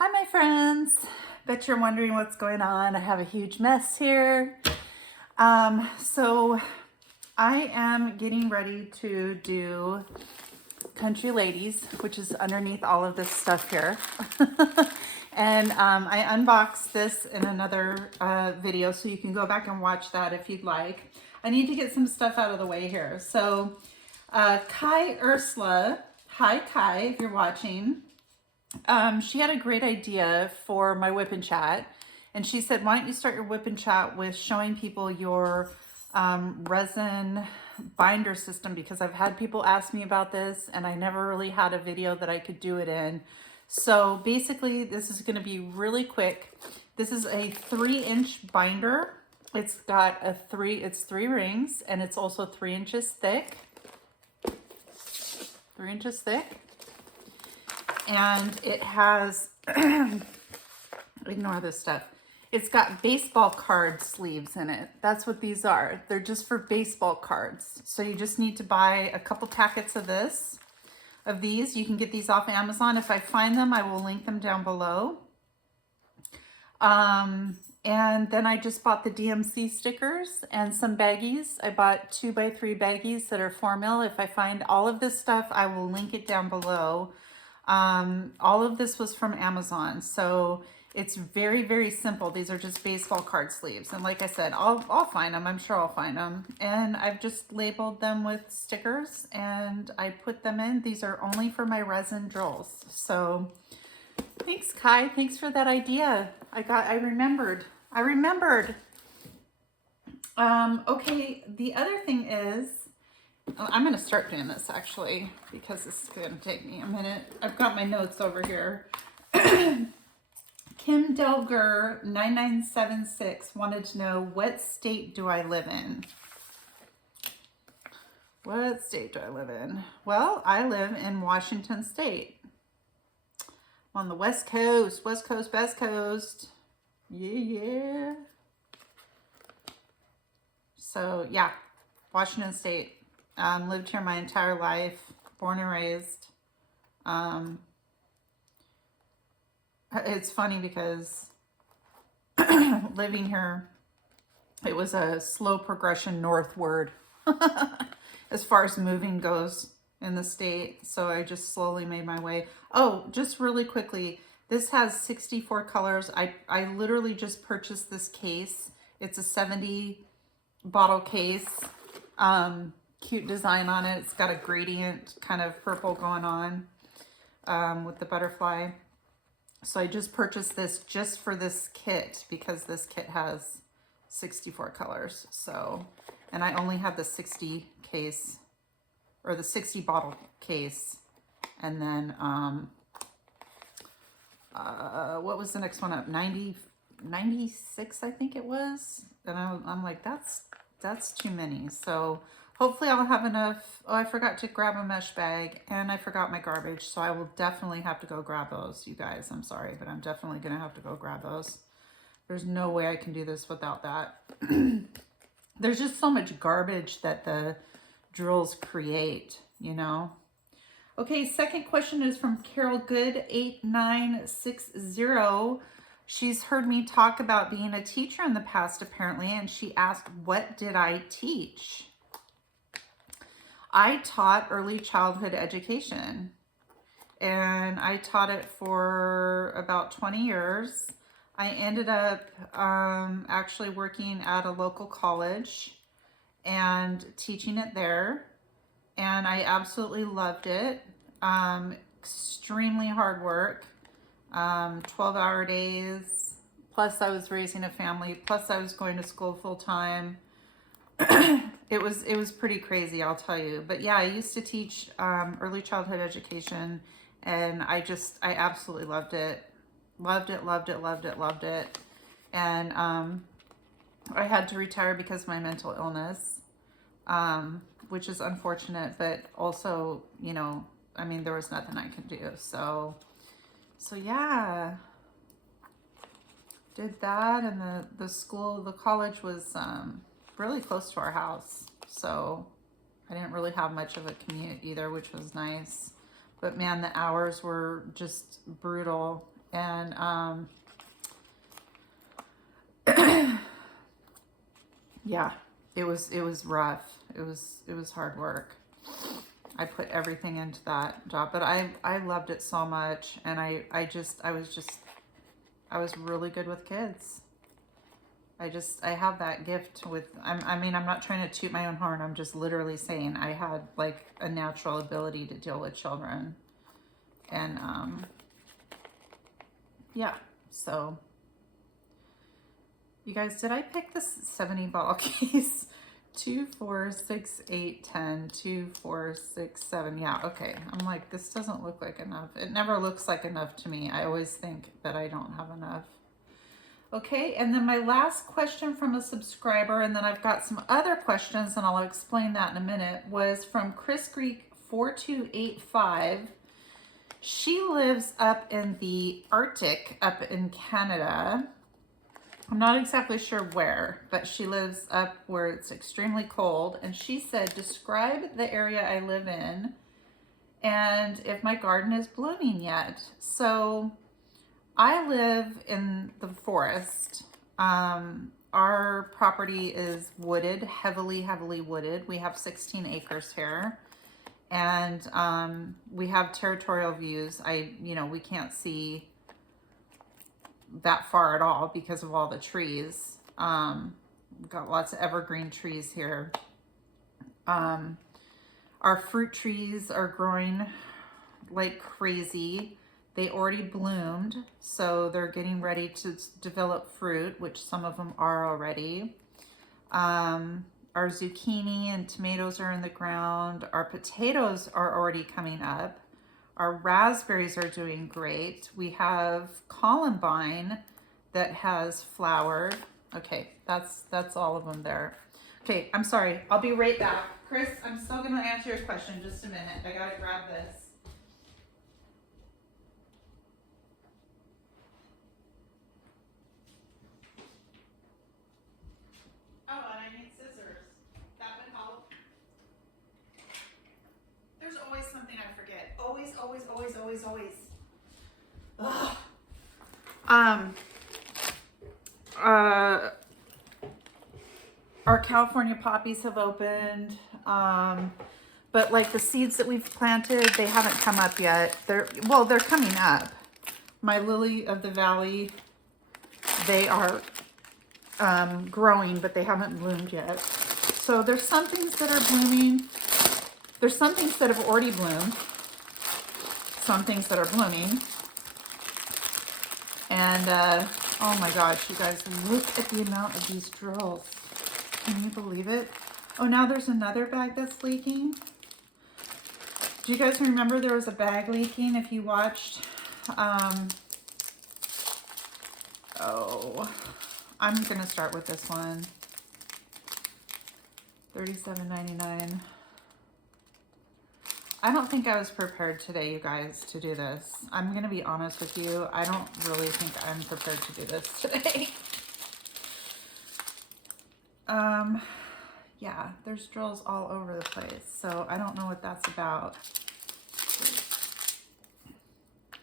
Hi, my friends. Bet you're wondering what's going on. I have a huge mess here. So I am getting ready to do Country Ladies, which is underneath all of this stuff here. And I unboxed this in another video, so you can go back and watch that if you'd like. I need to get some stuff out of the way here. So Kai Ursula, hi Kai, if you're watching. She had a great idea for my whip and chat, and she said, why don't you start your whip and chat with showing people your resin binder system, because I've had people ask me about this and I never really had a video that I could do it in. So basically this is going to be really quick. This is a 3-inch binder. It's got it's 3 rings, and it's also 3 inches thick. 3 inches thick. And it has, ignore this stuff. It's got baseball card sleeves in it. That's what these are. They're just for baseball cards. So you just need to buy a couple packets of these. You can get these off Amazon. If I find them, I will link them down below. And then I just bought the DMC stickers and some baggies. I bought 2x3 baggies that are 4 mil. If I find all of this stuff, I will link it down below. All of this was from Amazon, so it's very, very simple. These are just baseball card sleeves, and like I said, I'll find them. I'm sure I'll find them. And I've just labeled them with stickers, and I put them in. These are only for my resin drills. So thanks, Kai. Thanks for that idea. I remembered. Okay, the other thing is, I'm going to start doing this actually, because this is going to take me a minute. I've got my notes over here. Kim Delger 9976 wanted to know, what state do I live in? What state do I live in? Well, I live in Washington State. I'm on the West Coast, best coast. Yeah. So yeah, Washington State. Lived here my entire life, born and raised. It's funny because living here, it was a slow progression northward as far as moving goes in the state. So I just slowly made my way. Oh, just really quickly, this has 64 colors. I literally just purchased this case. It's a 70 bottle case. Cute design on it. It's got a gradient kind of purple going on with the butterfly. So I just purchased this just for this kit, because this kit has 64 colors. So, and I only have the 60 case, or the 60 bottle case. And then what was the next one up? 96 I think it was. And I'm like, that's too many. So hopefully I'll have enough. Oh, I forgot to grab a mesh bag, and I forgot my garbage. So I will definitely have to go grab those, you guys. I'm sorry, but I'm definitely going to have to go grab those. There's no way I can do this without that. There's just so much garbage that the drills create, you know. Okay, second question is from Carol Good 8960. She's heard me talk about being a teacher in the past, apparently, and she asked, what did I teach? I taught early childhood education, and I taught it for about 20 years. I ended up actually working at a local college and teaching it there, and I absolutely loved it. Extremely hard work, 12-hour days, plus I was raising a family, plus I was going to school full-time. It was pretty crazy, I'll tell you. But yeah, I used to teach early childhood education, and I absolutely loved it. Loved it. And I had to retire because of my mental illness, which is unfortunate, but also, you know, I mean, there was nothing I could do. So yeah, did that. And the college was really close to our house, so I didn't really have much of a commute either, which was nice. But man, the hours were just brutal. And yeah, it was rough. It was hard work. I put everything into that job, but I loved it so much, and I was really good with kids. I have that gift with, I mean, I'm not trying to toot my own horn. I'm just literally saying I had like a natural ability to deal with children. And, yeah, so you guys, did I pick the 70 ball case? 2, 4, 6, 8, 10, 2, 4, 6, 7. Yeah, okay. I'm like, this doesn't look like enough. It never looks like enough to me. I always think that I don't have enough. Okay, and then my last question from a subscriber, and then I've got some other questions, and I'll explain that in a minute, was from Chris Greek 4285. She lives up in the Arctic, up in Canada. I'm not exactly sure where, but she lives up where it's extremely cold. And she said, describe the area I live in and if my garden is blooming yet. So I live in the forest. Our property is wooded, heavily wooded. We have 16 acres here. And we have territorial views. We can't see that far at all because of all the trees. We've got lots of evergreen trees here. Our fruit trees are growing like crazy. They already bloomed, so they're getting ready to develop fruit, which some of them are already. Our zucchini and tomatoes are in the ground. Our potatoes are already coming up. Our raspberries are doing great. We have columbine that has flowered. Okay, that's all of them there. Okay, I'm sorry. I'll be right back. Chris, I'm still going to answer your question in just a minute. I got to grab this. Oh, and I need scissors. That would help. There's always something I forget. Always. Ugh. Our California poppies have opened, but like the seeds that we've planted, they haven't come up yet. They're coming up. My lily of the valley, they are growing, but they haven't bloomed yet. So there's some things that are blooming. There's some things that have already bloomed. Some things that are blooming. And oh my gosh, you guys, look at the amount of these drills. Can you believe it? Oh, now there's another bag that's leaking. Do you guys remember there was a bag leaking if you watched? Oh, I'm gonna start with this one. $37.99. I don't think I was prepared today, you guys, to do this. I'm gonna be honest with you. I don't really think I'm prepared to do this today. Yeah, there's drills all over the place, so I don't know what that's about.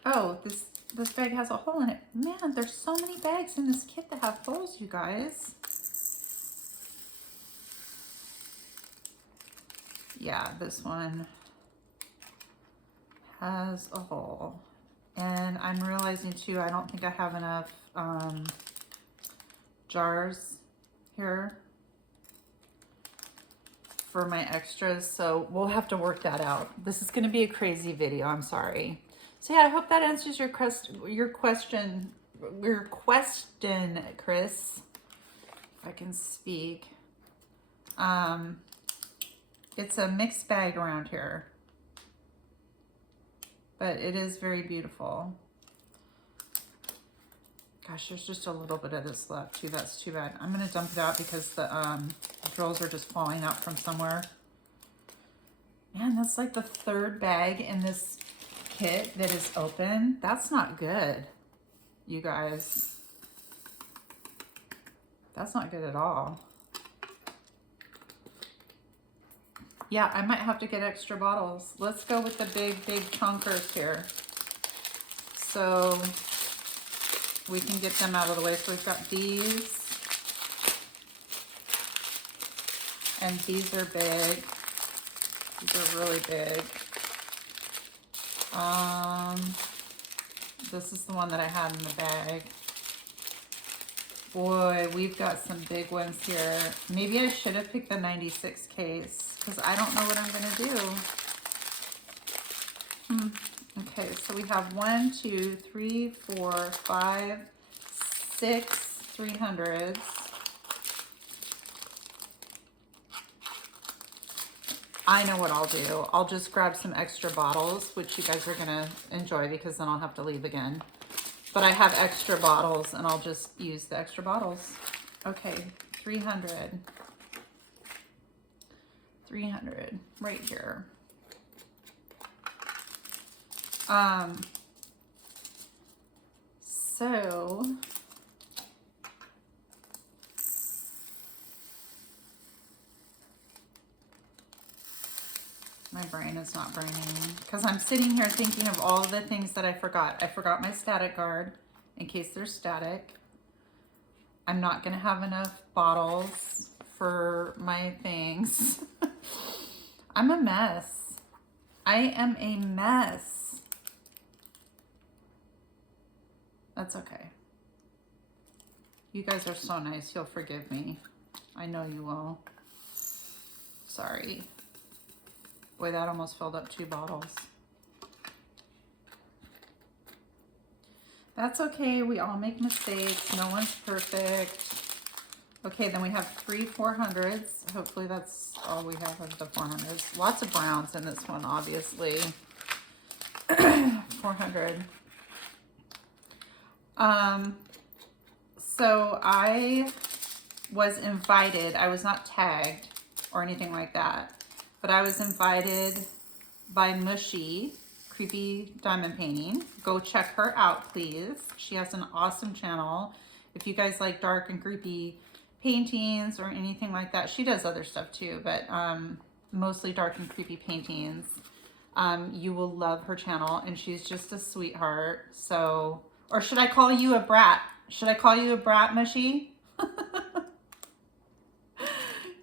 Oh, this bag has a hole in it. Man, there's so many bags in this kit that have holes, you guys. Yeah, this one has a hole. And I'm realizing too, I don't think I have enough jars here for my extras, so we'll have to work that out. This is going to be a crazy video. I'm sorry. So yeah, I hope that answers your question, Chris. If I can speak. It's a mixed bag around here, but it is very beautiful. Gosh, there's just a little bit of this left too. That's too bad. I'm gonna dump it out because the drills are just falling out from somewhere. Man, that's like the third bag in this kit that is open. That's not good, you guys. That's not good at all. Yeah, I might have to get extra bottles. Let's go with the big chunkers here. So we can get them out of the way. So we've got these. And these are big. These are really big. This is the one that I had in the bag. Boy, we've got some big ones here. Maybe I should have picked the 96 case because I don't know what I'm going to do. Okay, so we have 1, 2, 3, 4, 5, 6 300s. I know what I'll do. I'll just grab some extra bottles, which you guys are going to enjoy because then I'll have to leave again. But I have extra bottles and I'll just use the extra bottles. Okay, 300. 300 right here. So my brain is not braining because I'm sitting here thinking of all the things that I forgot. I forgot my static guard in case there's static. I'm not going to have enough bottles for my things. I'm a mess. I am a mess. That's okay. You guys are so nice. You'll forgive me. I know you will. Sorry. Boy, that almost filled up 2 bottles. That's okay. We all make mistakes. No one's perfect. Okay, then we have 3 400s. Hopefully that's all we have of the 400s. Lots of browns in this one, obviously. 400. So I was invited. I was not tagged or anything like that. But I was invited by Mushy, Creepy Diamond Painting. Go check her out, please. She has an awesome channel. If you guys like dark and creepy paintings or anything like that, she does other stuff too, but mostly dark and creepy paintings. You will love her channel, and she's just a sweetheart. So, or should I call you a brat? Should I call you a brat, Mushy?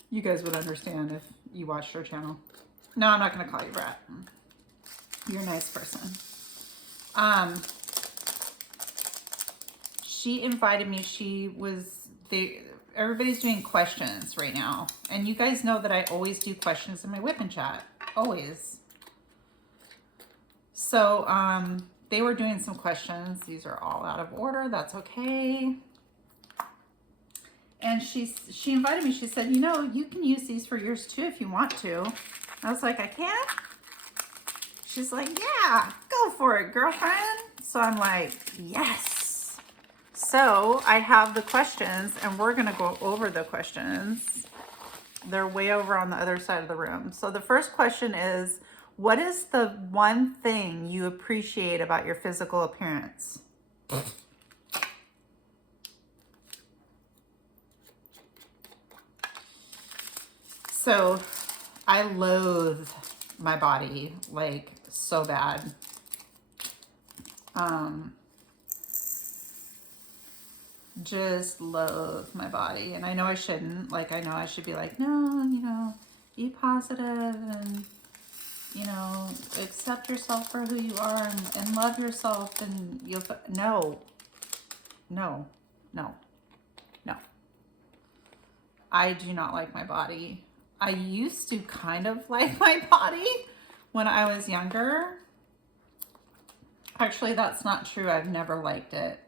You guys would understand if you watched her channel. No, I'm not going to call you brat. You're a nice person. She invited me. Everybody's doing questions right now. And you guys know that I always do questions in my WIP and chat. Always. So, they were doing some questions. These are all out of order. That's okay. And she invited me. She said, you know, you can use these for yours too if you want to. I was like, I can? She's like, yeah, go for it, girlfriend. So I'm like, yes. So I have the questions, and we're going to go over the questions. They're way over on the other side of the room. So the first question is, what is the one thing you appreciate about your physical appearance? So I loathe my body like so bad. Just loathe my body. And I know I shouldn't. Like, I know I should be like, no, you know, be positive and, you know, accept yourself for who you are and love yourself, and you'll, no. I do not like my body. I used to kind of like my body when I was younger. Actually, that's not true. I've never liked it.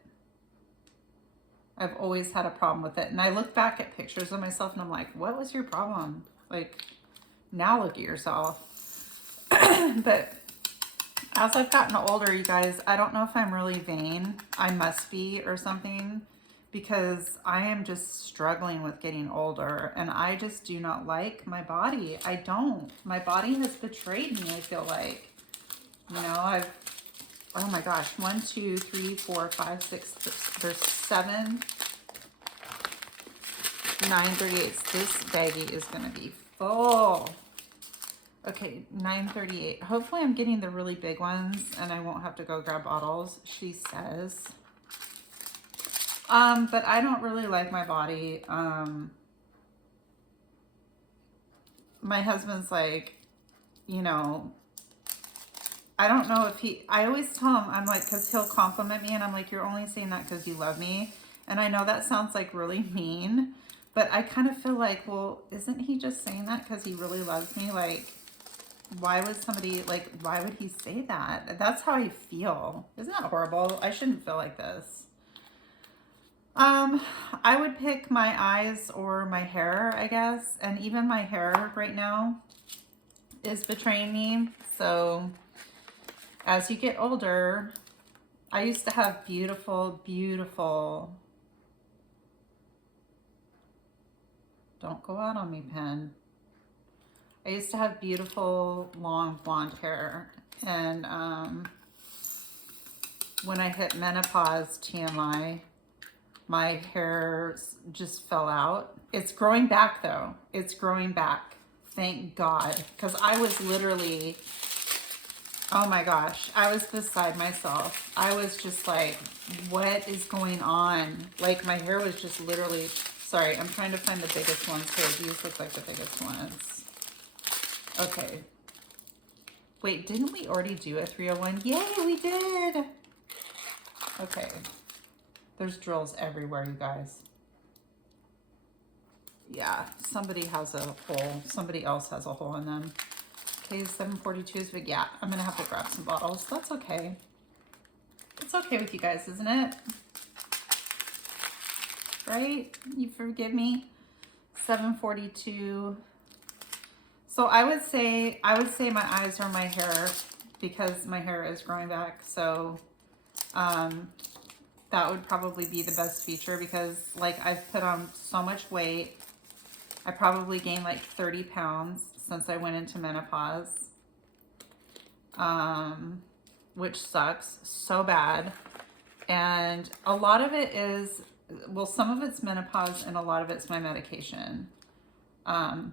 I've always had a problem with it. And I look back at pictures of myself and I'm like, what was your problem? Like, now look at yourself. But as I've gotten older, you guys, I don't know if I'm really vain. I must be or something, because I am just struggling with getting older, and I just do not like my body. I don't. My body has betrayed me, I feel like. You know, oh my gosh, 1, 2, 3, 4, 5, 6, there's 7 938s. This baggie is going to be full. Okay, 938. Hopefully I'm getting the really big ones and I won't have to go grab bottles, she says. But I don't really like my body. My husband's like, you know, I don't know if I always tell him, I'm like, because he'll compliment me and I'm like, you're only saying that because you love me. And I know that sounds like really mean, but I kind of feel like, well, isn't he just saying that because he really loves me? Like, why would somebody, like, why would he say that? That's how I feel. Isn't that horrible? I shouldn't feel like this. I would pick my eyes or my hair, I guess. And even my hair right now is betraying me. So as you get older, I used to have beautiful, beautiful, don't go out on me, pen. I used to have beautiful, long blonde hair. And when I hit menopause, TMI, my hair just fell out. It's growing back though. It's growing back. Thank God. Because I was literally, oh my gosh, I was beside myself. I was just like, what is going on? Like my hair was just literally, sorry, I'm trying to find the biggest ones here. These look like the biggest ones. Okay. Wait, didn't we already do a 301? Yay, we did. Okay. There's drills everywhere, you guys. Yeah, somebody has a hole. Somebody else has a hole in them. Okay, 742s, but yeah, I'm gonna have to grab some bottles. That's okay. It's okay with you guys, isn't it? Right? You forgive me? 742. So I would say my eyes or my hair because my hair is growing back. So that would probably be the best feature because like I've put on so much weight. I probably gained like 30 pounds since I went into menopause, which sucks so bad. And a lot of it is, well, some of it's menopause and a lot of it's my medication. That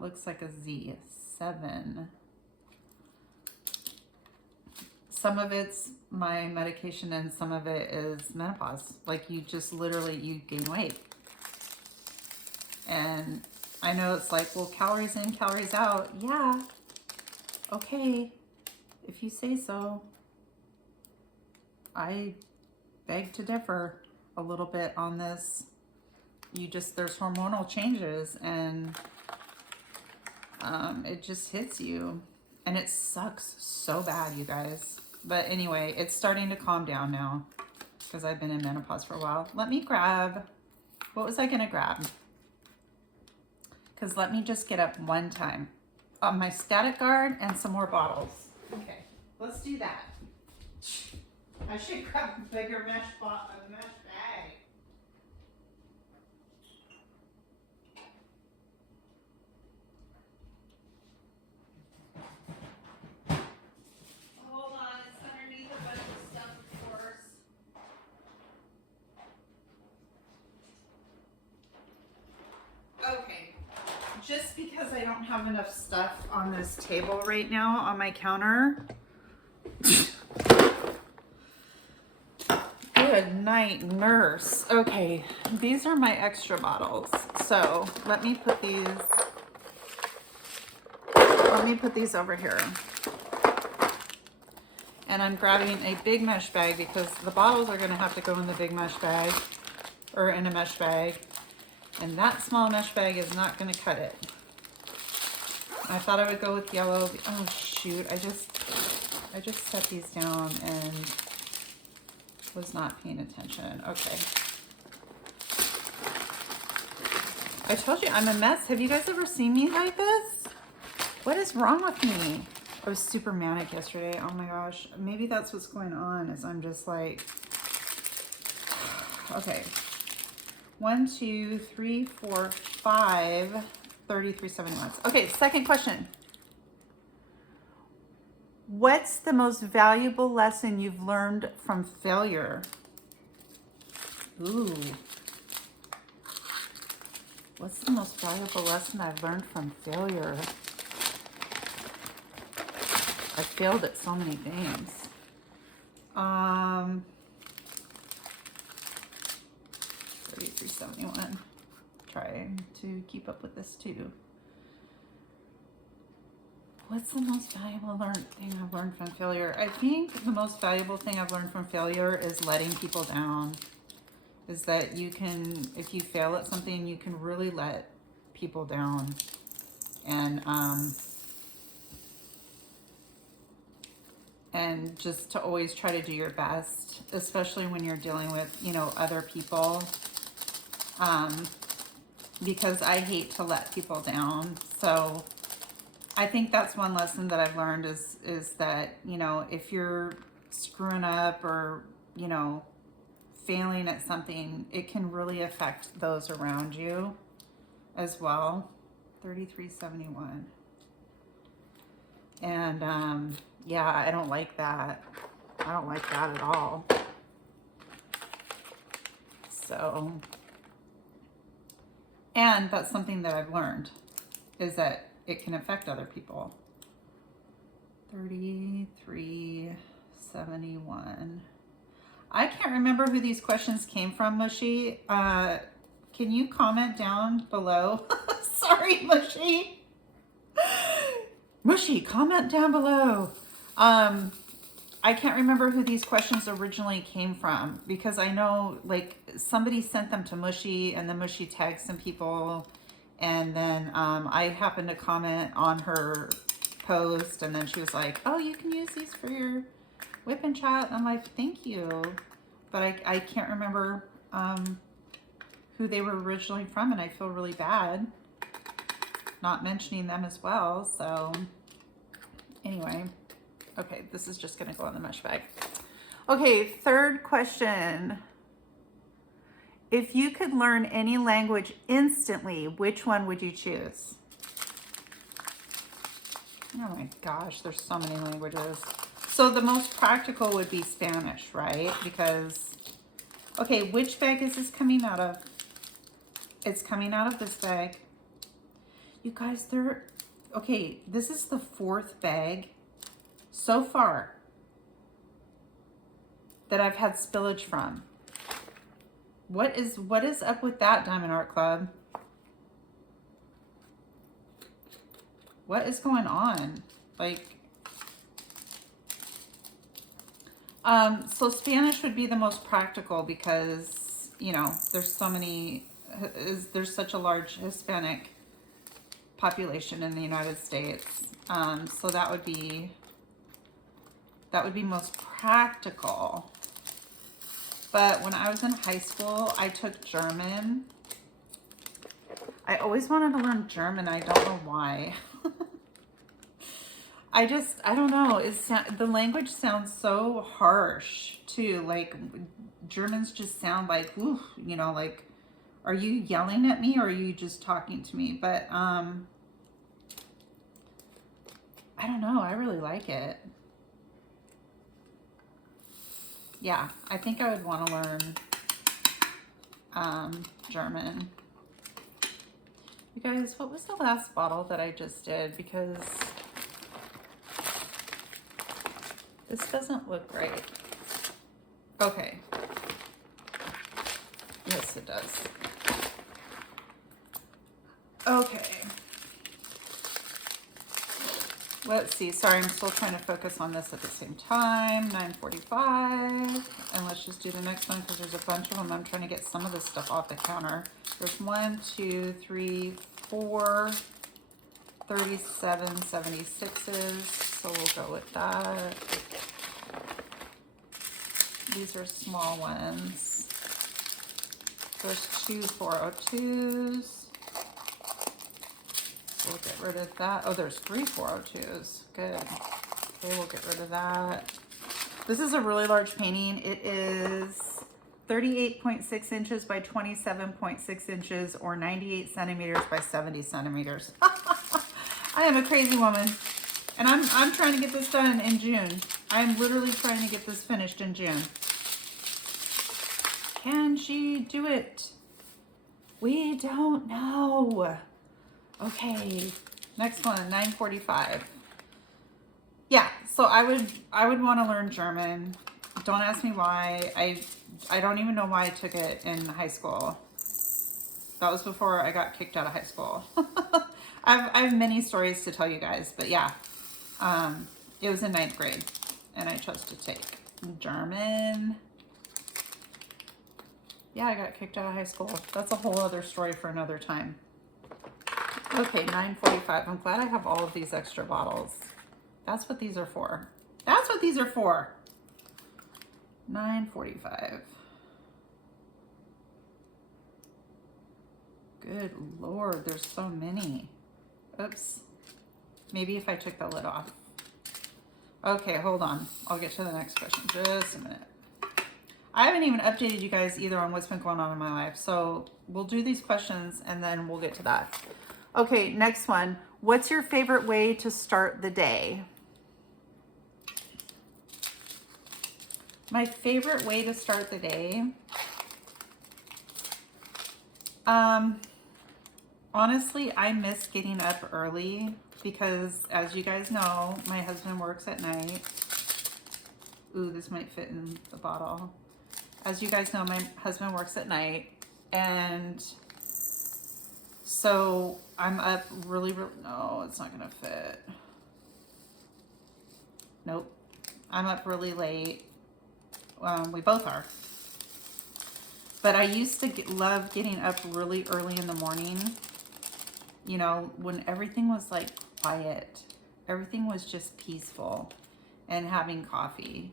looks like a Z7. Some of it's my medication and some of it is menopause. Like you just literally, you gain weight. And I know it's like, well, calories in, calories out. Yeah. Okay. If you say so. I beg to differ a little bit on this. There's hormonal changes and it just hits you. And it sucks so bad, you guys. But anyway, it's starting to calm down now because I've been in menopause for a while. Let me grab, what was I gonna grab? Because let me just get up one time. My static guard and some more bottles. Okay, let's do that. I should grab a bigger mesh bag. Hold on, it's underneath a bunch of stuff, of course. Okay, just because I don't have enough stuff on this table right now on my counter. Good night, nurse. Okay, these are my extra bottles. So let me put these over here. And I'm grabbing a big mesh bag because the bottles are gonna have to go in the big mesh bag or in a mesh bag. And that small mesh bag is not gonna cut it. I thought I would go with yellow. Oh shoot, I just set these down and was not paying attention. Okay. I told you I'm a mess. Have you guys ever seen me like this? What is wrong with me? I was super manic yesterday. Oh my gosh. Maybe that's what's going on is I'm just like, okay. 1, 2, 3, 4, 5, 33.71. Okay, second question. What's the most valuable lesson you've learned from failure? Ooh. What's the most valuable lesson I've learned from failure? I failed at so many things. I 3371. Trying to keep up with this too. What's the most valuable thing I've learned from failure? I think the most valuable thing I've learned from failure is letting people down. Is that you can, if you fail at something, you can really let people down. And just to always try to do your best, especially when you're dealing with, you know, other people. Because I hate to let people down. So I think that's one lesson that I've learned is that, you know, if you're screwing up or, you know, failing at something, it can really affect those around you as well. 3371. And yeah, I don't like that. I don't like that at all. So, and that's something that I've learned, is that it can affect other people. 3371. I can't remember who these questions came from, Mushy. Can you comment down below? Sorry, Mushy. Mushy, comment down below. I can't remember who these questions originally came from, because I know, like, somebody sent them to Mushy, and then Mushy tagged some people, and then I happened to comment on her post, and then she was like, oh, you can use these for your WIP and chat. I'm like, thank you. But I can't remember who they were originally from, and I feel really bad not mentioning them as well. So anyway, okay, this is just gonna go in the mesh bag. Okay, third question. If you could learn any language instantly, which one would you choose? Oh my gosh, there's so many languages. So the most practical would be Spanish, right? Because, okay, which bag is this coming out of? It's coming out of this bag. You guys, okay, this is the 4th bag so far that I've had spillage from. What is up with that, Diamond Art Club? What is going on? Like, so Spanish would be the most practical because, you know, there's so many, there's such a large Hispanic population in the United States. So that would be most practical. But when I was in high school, I took German. I always wanted to learn German. I don't know why. I don't know. The language sounds so harsh too. Like, Germans just sound like, ooh, you know, like, are you yelling at me or are you just talking to me? But I don't know. I really like it. Yeah, I think I would want to learn German. You guys, what was the last bottle that I just did? Because this doesn't look right. Okay. Yes, it does. Okay. Let's see. Sorry, I'm still trying to focus on this at the same time. 9:45. And let's just do the next one because there's a bunch of them. I'm trying to get some of this stuff off the counter. There's 1, 2, 3, 4, 3776s. So we'll go with that. These are small ones. There's 2 402s. We'll get rid of that. Oh, there's 3 402s. Good. Okay, we'll get rid of that. This is a really large painting. It is 38.6 inches by 27.6 inches, or 98 centimeters by 70 centimeters. I am a crazy woman. And I'm trying to get this done in June. I'm literally trying to get this finished in June. Can she do it? We don't know. Okay, next one, 9:45. Yeah, so I would want to learn German. Don't ask me why. I don't even know why I took it in high school. That was before I got kicked out of high school. I have many stories to tell you guys, but yeah, it was in 9th grade, and I chose to take German. Yeah, I got kicked out of high school. That's a whole other story for another time. Okay, 9:45. I'm glad I have all of these extra bottles. That's what these are for. That's what these are for. 9:45. Good Lord, there's so many. Oops. Maybe if I took the lid off. Okay, hold on. I'll get to the next question. Just a minute. I haven't even updated you guys either on what's been going on in my life. So we'll do these questions and then we'll get to that. Okay, next one. What's your favorite way to start the day? My favorite way to start the day? Honestly, I miss getting up early because, as you guys know, my husband works at night. Ooh, this might fit in the bottle. As you guys know, my husband works at night, and so I'm up really, no, it's not gonna fit. Nope. I'm up really late. We both are. But I used to love getting up really early in the morning. You know, when everything was like quiet, everything was just peaceful, and having coffee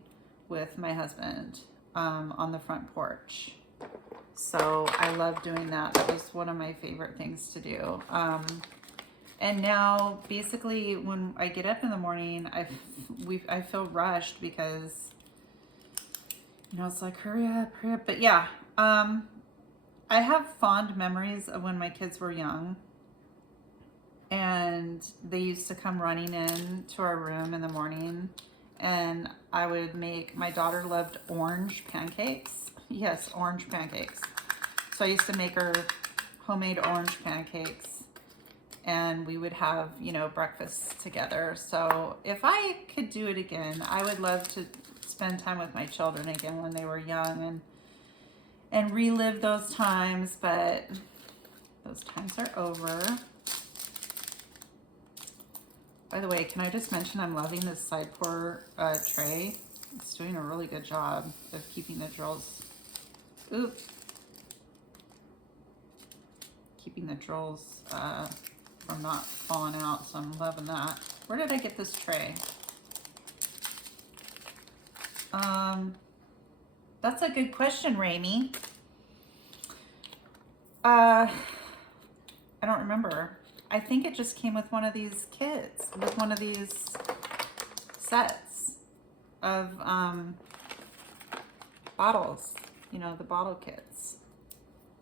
with my husband on the front porch. So I love doing that. That was one of my favorite things to do. And now basically when I get up in the morning, I feel rushed because, you know, it's like, hurry up. But yeah, I have fond memories of when my kids were young. And they used to come running in to our room in the morning, and I would make, my daughter loved orange pancakes. Yes, orange pancakes. So I used to make her homemade orange pancakes, and we would have, you know, breakfast together. So if I could do it again, I would love to spend time with my children again when they were young and relive those times, but those times are over. By the way, can I just mention I'm loving this side pour tray. It's doing a really good job of keeping the drills, keeping the drills from not falling out, so I'm loving that. Where did I get this tray? That's a good question, Raimi. I don't remember. I think it just came with one of these kits, with one of these sets of bottles, you know, the bottle kits.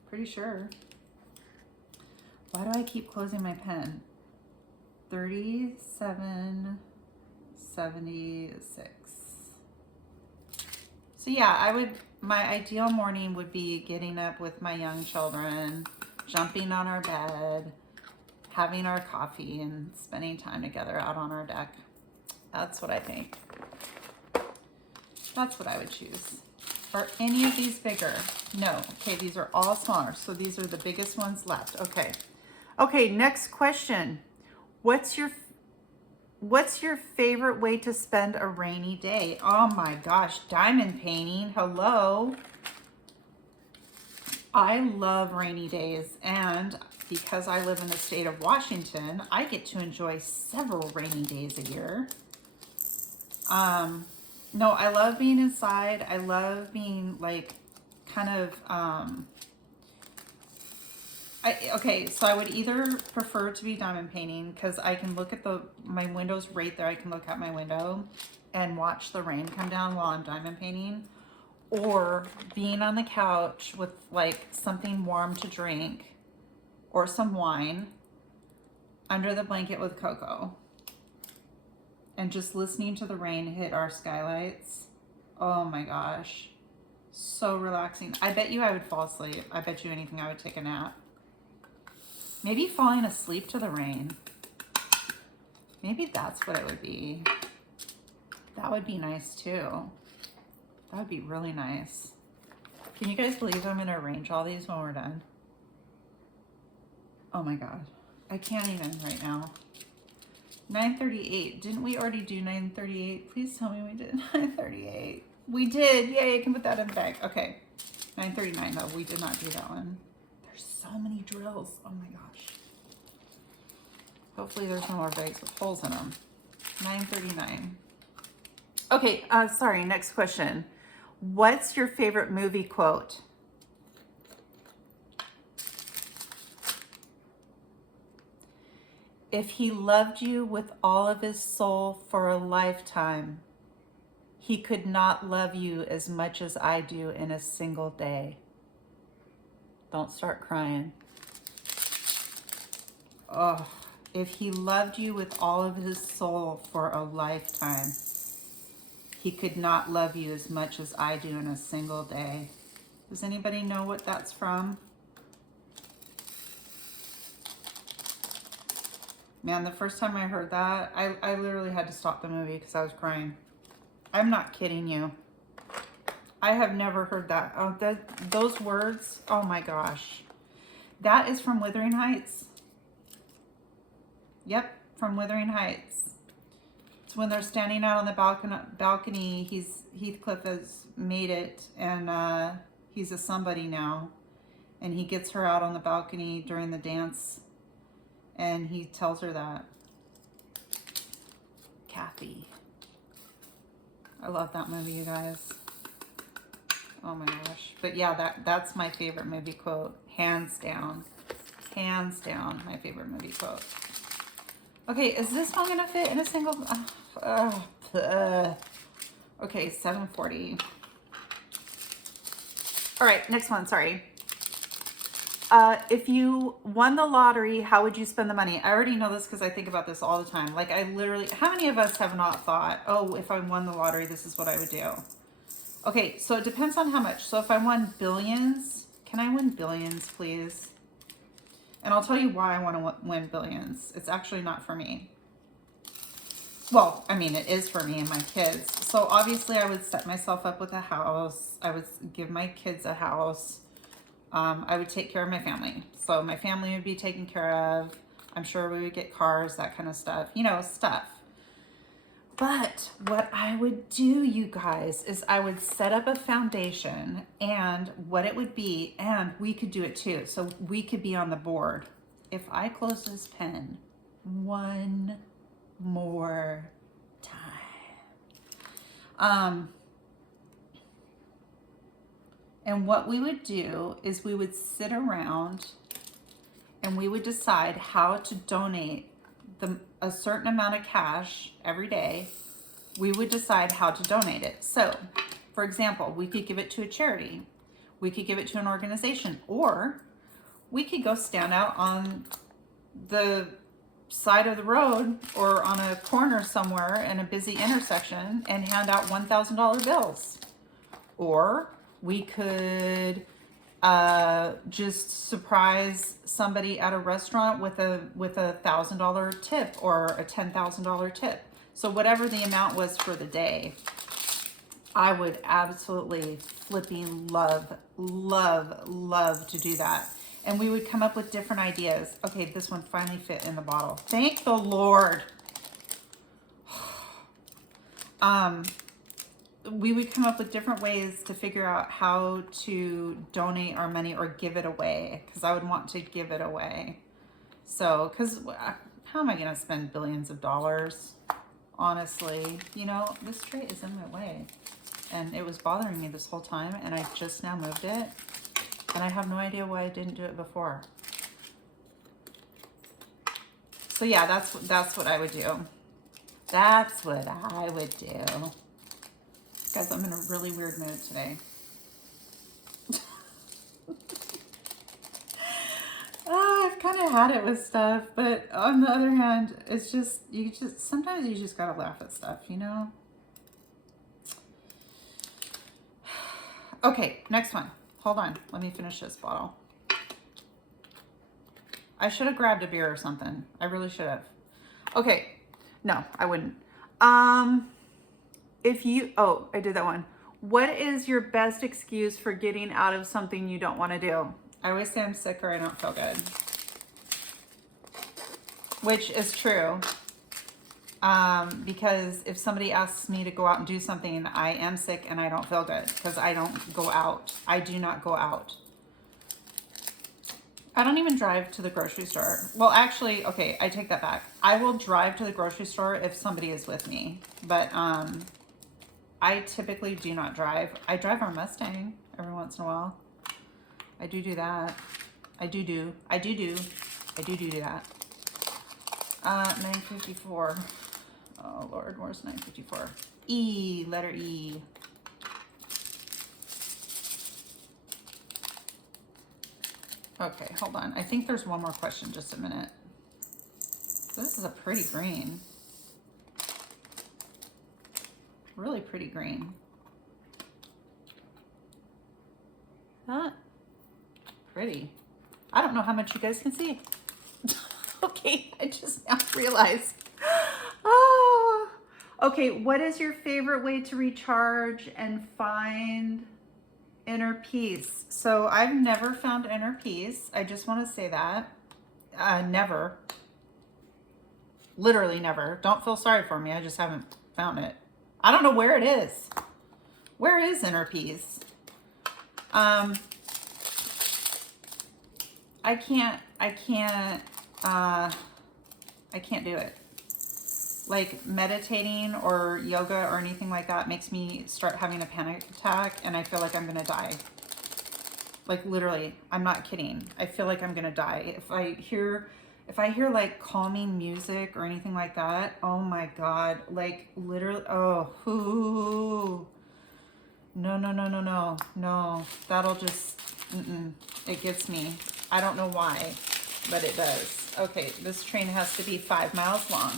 Pretty sure. Why do I keep closing my pen? 37.76. So yeah, my ideal morning would be getting up with my young children, jumping on our bed, having our coffee, and spending time together out on our deck. That's what I think. That's what I would choose. Are any of these bigger? No. Okay, these are all smaller. So these are the biggest ones left. Okay. Okay, next question. What's your favorite way to spend a rainy day? Oh my gosh, diamond painting. Hello. I love rainy days, and because I live in the state of Washington, I get to enjoy several rainy days a year. No, I love being inside. I love being like kind of, okay, so I would either prefer to be diamond painting because I can look at my window's right there. I can look out my window and watch the rain come down while I'm diamond painting, or being on the couch with like something warm to drink or some wine under the blanket with cocoa and just listening to the rain hit our skylights. Oh my gosh, so relaxing. I bet you I would fall asleep. I bet you anything I would take a nap. Maybe falling asleep to the rain. Maybe that's what it would be. That would be nice too. That would be really nice. Can you guys believe I'm gonna arrange all these when we're done? Oh my God. I can't even right now. 9:38. Didn't we already do 9:38? Please tell me we did 9:38. We did. Yay, I can put that in the bag. Okay. 9:39 though. We did not do that one. There's so many drills. Oh my gosh. Hopefully there's no more bags with holes in them. 9:39. Okay, sorry, next question. What's your favorite movie quote? If he loved you with all of his soul for a lifetime, he could not love you as much as I do in a single day. Don't start crying. Oh, if he loved you with all of his soul for a lifetime, he could not love you as much as I do in a single day. Does anybody know what that's from? Man, the first time I heard that, I literally had to stop the movie because I was crying. I'm not kidding you. I have never heard that. Oh, those words, oh my gosh. That is from Wuthering Heights. Yep, from Wuthering Heights. It's when they're standing out on the balcony. Heathcliff has made it, and he's a somebody now. And he gets her out on the balcony during the dance. And he tells her that. Kathy. I love that movie, you guys. Oh my gosh. But yeah, that's my favorite movie quote. Hands down. Hands down, my favorite movie quote. Okay, is this one gonna fit in a single? Okay, 740. All right, next one, sorry. If you won the lottery, how would you spend the money? I already know this because I think about this all the time. Like I literally, how many of us have not thought, oh, if I won the lottery, this is what I would do? Okay, so it depends on how much. So if I won billions, can I win billions, please? And I'll tell you why I want to win billions. It's actually not for me. Well, I mean, it is for me and my kids. So obviously I would set myself up with a house. I would give my kids a house. I would take care of my family. So my family would be taken care of. I'm sure we would get cars, that kind of stuff, you know, stuff. But what I would do, you guys, is I would set up a foundation, and what it would be, and we could do it too. So we could be on the board. If I close this pen one more time. And what we would do is we would sit around and we would decide how to donate a certain amount of cash every day. We would decide how to donate it. So, for example, we could give it to a charity. We could give it to an organization. Or we could go stand out on the side of the road or on a corner somewhere in a busy intersection and hand out $1,000 bills. Or we could just surprise somebody at a restaurant with a $1,000 tip or a $10,000 tip. So whatever the amount was for the day, I would absolutely flipping love to do that. And we would come up with different ideas. Okay, this one finally fit in the bottle. Thank the Lord. We would come up with different ways to figure out how to donate our money or give it away, because I would want to give it away. So, because how am I going to spend billions of dollars? Honestly, you know, this tray is in my way and it was bothering me this whole time, and I just now moved it, and I have no idea why I didn't do it before. So yeah, that's what I would do. That's what I would do. Guys, I'm in a really weird mood today. I've kind of had it with stuff, but on the other hand, it's just, sometimes you just gotta laugh at stuff, you know? Okay, next one. Hold on, let me finish this bottle. I should have grabbed a beer or something. I really should have. Okay, no, I wouldn't. Oh, I did that one. What is your best excuse for getting out of something you don't want to do? I always say I'm sick or I don't feel good. which is true. Because if somebody asks me to go out and do something, I am sick and I don't feel good because I don't go out. I do not go out. I don't even drive to the grocery store. Well, actually, okay, I take that back. I will drive to the grocery store if somebody is with me, but I typically do not drive. I drive our Mustang every once in a while. I do that. I do that. 954. Oh Lord, where's 954? E, letter E. Okay, hold on. I think there's one more question. Just a minute. This is a pretty green. Really pretty green. That pretty. I don't know how much you guys can see. Okay, I just now realized. Oh, okay. What is your favorite way to recharge and find inner peace? So I've never found inner peace. I just want to say that. Never. Literally never. Don't feel sorry for me. I just haven't found it. I don't know where it is. Where is inner peace? I can't do it. Like meditating or yoga or anything like that makes me start having a panic attack and I feel like I'm gonna die. Like literally, I'm not kidding. I feel like I'm gonna die. If I hear like calming music or anything like that, oh my God, like literally, oh, ooh. No, that'll just, it gets me. I don't know why, but it does. Okay, this train has to be 5 miles long.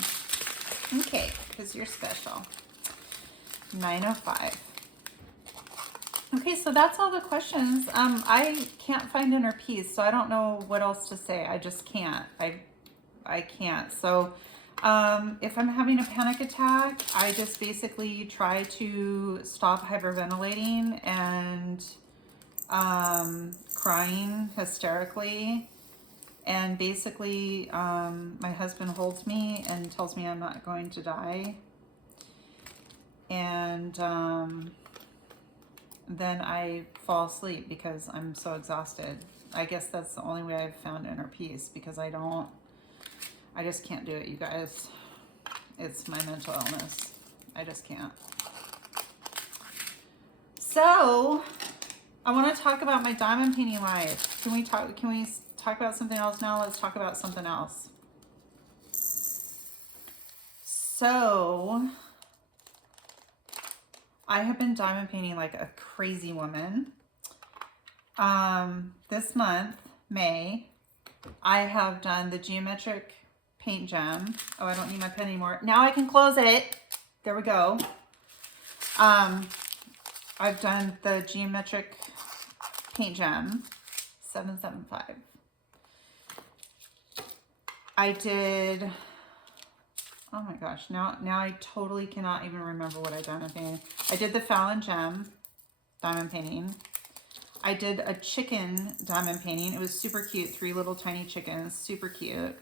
Okay, because you're special. 9:05. Okay, so that's all the questions. I can't find inner peace, so I don't know what else to say. I just can't. I can't. So if I'm having a panic attack, I just basically try to stop hyperventilating and crying hysterically. And basically, my husband holds me and tells me I'm not going to die. And then I fall asleep because I'm so exhausted. I guess that's the only way I've found inner peace, because I just can't do it, you guys. It's my mental illness. I just can't. So, I want to talk about my diamond painting life. Can we talk about something else now? Let's talk about something else. So, I have been diamond painting like a crazy woman. This month, May, I have done the geometric paint gem. Oh, I don't need my pen anymore. Now I can close it. There we go. I've done the geometric paint gem, 775. I did, oh my gosh, now I totally cannot even remember what I diamond painted. I did the Fallon gem diamond painting. I did a chicken diamond painting. It was super cute. 3 little tiny chickens, super cute.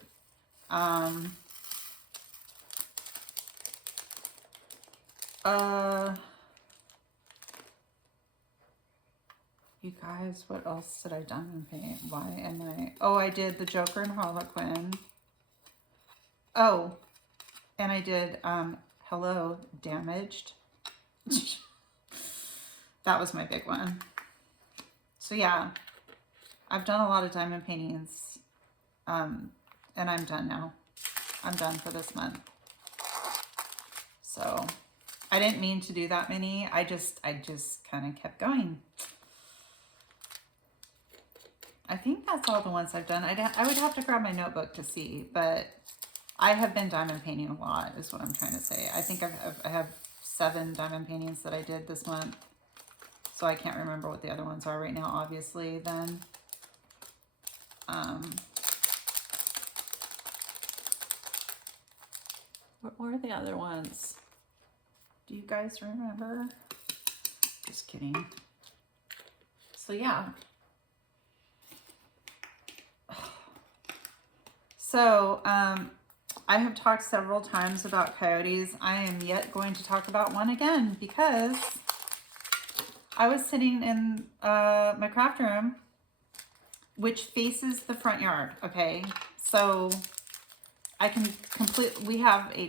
You guys, what else did I diamond paint? Why am I? Oh, I did the Joker and Harlequin. Oh, and I did Hello, Damaged. That was my big one. So yeah, I've done a lot of diamond paintings, and I'm done now. I'm done for this month. So I didn't mean to do that many. I just kind of kept going. I think that's all the ones I've done. I would have to grab my notebook to see, but I have been diamond painting a lot, is what I'm trying to say. I think I have 7 diamond paintings that I did this month. So I can't remember what the other ones are right now, obviously, then. What were the other ones? Do you guys remember? Just kidding. So yeah. So I have talked several times about coyotes. I am yet going to talk about one again because I was sitting in my craft room, which faces the front yard. Okay, so I can we have the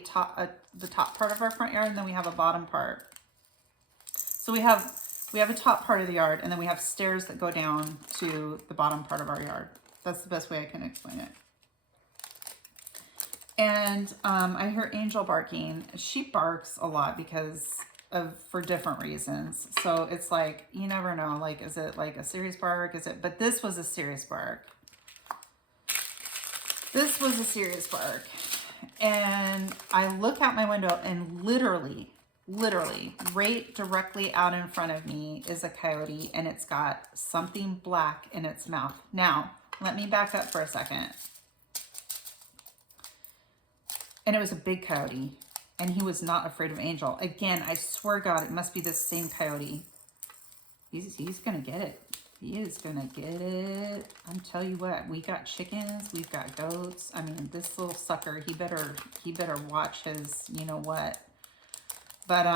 top part of our front yard, and then we have a bottom part. So we have a top part of the yard, and then we have stairs that go down to the bottom part of our yard. That's the best way I can explain it. And I hear Angel barking. She barks a lot for different reasons. So it's like, you never know, like, is it like a serious bark? But this was a serious bark. This was a serious bark. And I look out my window, and literally right directly out in front of me is a coyote, and it's got something black in its mouth. Now, let me back up for a second. And it was a big coyote, and he was not afraid of Angel. Again, I swear to God, it must be the same coyote. He's gonna get it. He is gonna get it. I'm telling you what, we got chickens, we've got goats. I mean, this little sucker, he better watch his, you know what. But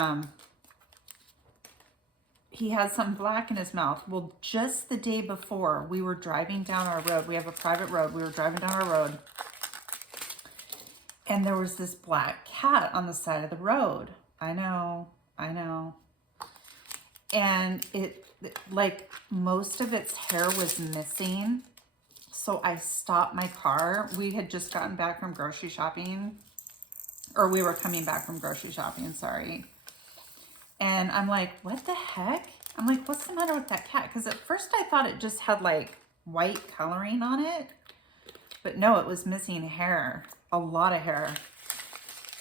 he had something black in his mouth. Well, just the day before, we were driving down our road. We have a private road. We were driving down our road, and there was this black cat on the side of the road. I know. And it, like, most of its hair was missing. So I stopped my car. We had just gotten back from grocery shopping, or we were coming back from grocery shopping, sorry. And I'm like, what the heck? I'm like, what's the matter with that cat? Because at first I thought it just had like white coloring on it. But no, it was missing hair, a lot of hair.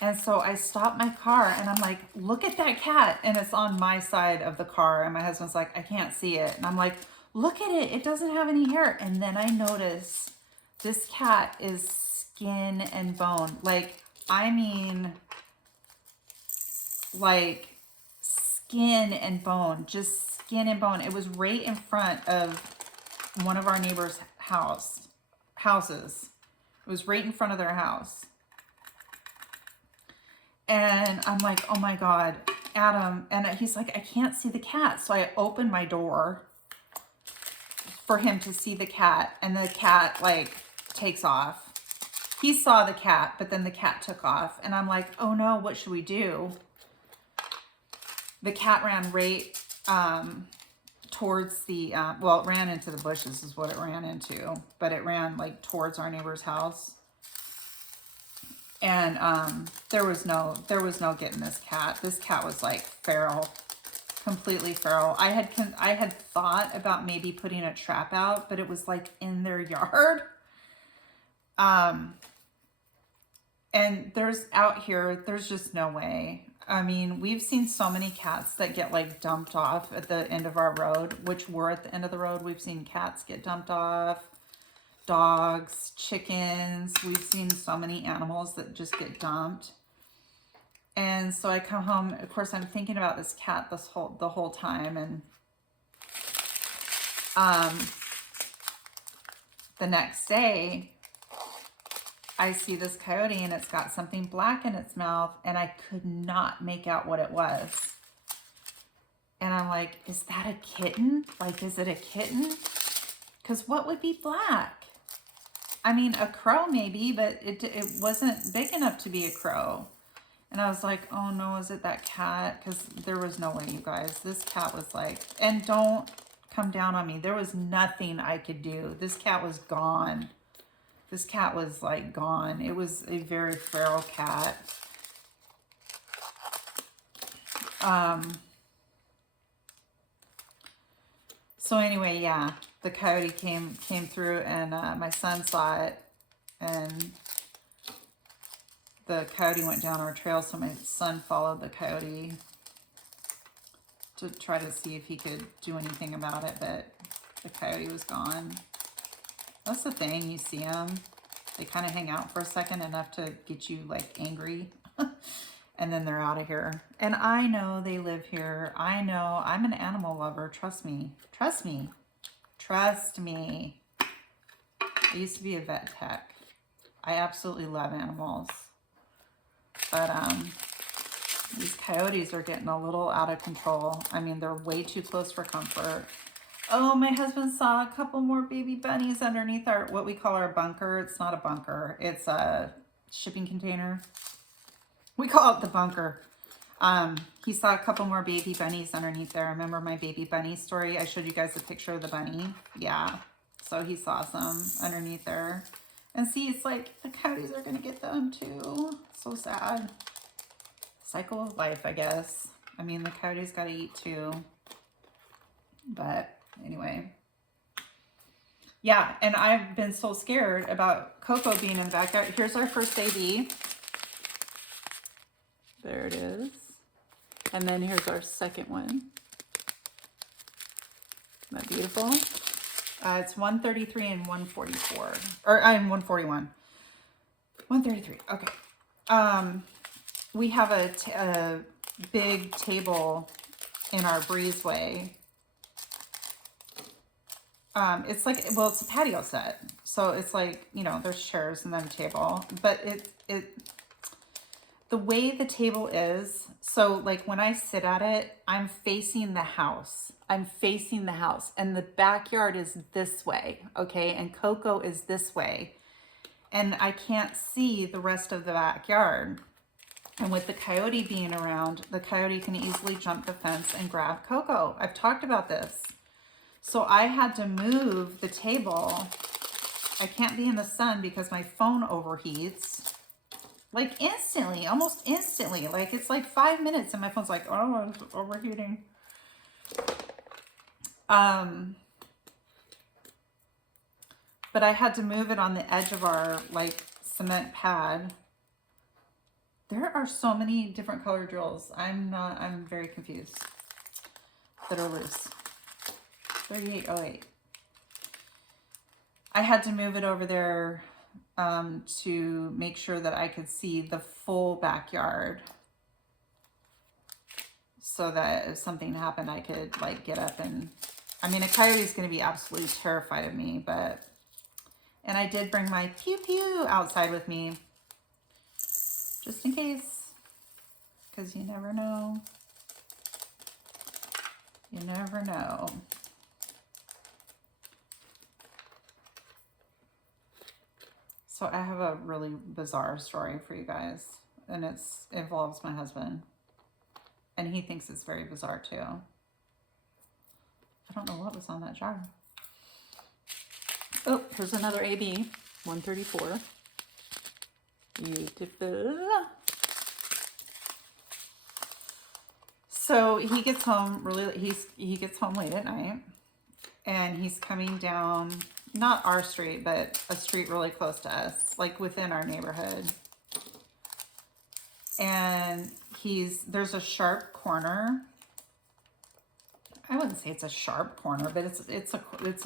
And so I stopped my car, and I'm like, look at that cat. And it's on my side of the car. And my husband's like, I can't see it. And I'm like, look at it. It doesn't have any hair. And then I notice this cat is skin and bone. Like, I mean, like skin and bone, just skin and bone. It was right in front of one of our neighbors' houses. It was right in front of their house. And I'm like, oh my God, Adam. And he's like, I can't see the cat. So I opened my door for him to see the cat. And the cat like takes off. He saw the cat, but then the cat took off. And I'm like, oh no, what should we do? The cat ran right towards the, well, it ran into the bushes is what it ran into. But it ran like towards our neighbor's house. And there was no getting this cat. This cat was like feral, completely feral. I had thought about maybe putting a trap out, but it was like in their yard. And there's just no way. I mean, we've seen so many cats that get like dumped off at the end of our road, which we're at the end of the road. We've seen cats get dumped off. Dogs, chickens, we've seen so many animals that just get dumped. And so I come home, of course I'm thinking about this cat the whole time, and the next day I see this coyote, and it's got something black in its mouth, and I could not make out what it was. And I'm like, is that a kitten? Like, is it a kitten? Because what would be black? I mean, a crow maybe, but it wasn't big enough to be a crow. And I was like, oh no, is it that cat? Because there was no way, you guys. This cat was like, and don't come down on me. There was nothing I could do. This cat was gone. This cat was like gone. It was a very feral cat. So anyway, yeah. The coyote came through, and my son saw it, and the coyote went down our trail, so my son followed the coyote to try to see if he could do anything about it, but the coyote was gone. That's the thing, you see them, they kind of hang out for a second, enough to get you like angry, and then they're out of here. And I know they live here. I know, I'm an animal lover, trust me. Trust me. Trust me. I used to be a vet tech. I absolutely love animals. But these coyotes are getting a little out of control. I mean, they're way too close for comfort. Oh, my husband saw a couple more baby bunnies underneath our, what we call our bunker. It's not a bunker. It's a shipping container. We call it the bunker. He saw a couple more baby bunnies underneath there. Remember my baby bunny story? I showed you guys a picture of the bunny. Yeah. So he saw some underneath there. And see, it's like the coyotes are going to get them too. So sad. Cycle of life, I guess. I mean, the coyotes got to eat too. But anyway. Yeah, and I've been so scared about Coco being in the backyard. Here's our first baby. There it is. And then here's our second one. Isn't that beautiful? It's 133 and 144. Or I'm 141. 133. Okay. We have a big table in our breezeway. It's like, well, it's a patio set. So it's like, you know, there's chairs and then a table. But the way the table is, so like when I sit at it, I'm facing the house. I'm facing the house. And the backyard is this way, okay? And Coco is this way. And I can't see the rest of the backyard. And with the coyote being around, the coyote can easily jump the fence and grab Coco. I've talked about this. So I had to move the table. I can't be in the sun because my phone overheats. Like instantly, almost instantly. Like it's like 5 minutes and my phone's like, oh, it's overheating. But I had to move it on the edge of our like cement pad. There are so many different color drills. I'm very confused that are loose. 3808. I had to move it over there to make sure that I could see the full backyard so that if something happened, I could like get up and, I mean, a coyote is going to be absolutely terrified of me, but, and I did bring my pew pew outside with me just in case, because you never know. You never know. So I have a really bizarre story for you guys, and it involves my husband, and he thinks it's very bizarre too. I don't know what was on that jar. Oh, here's another AB, 134. Beautiful. So he gets home he gets home late at night, and he's coming down, not our street, but a street really close to us, like within our neighborhood. And there's a sharp corner. I wouldn't say it's a sharp corner, but it's a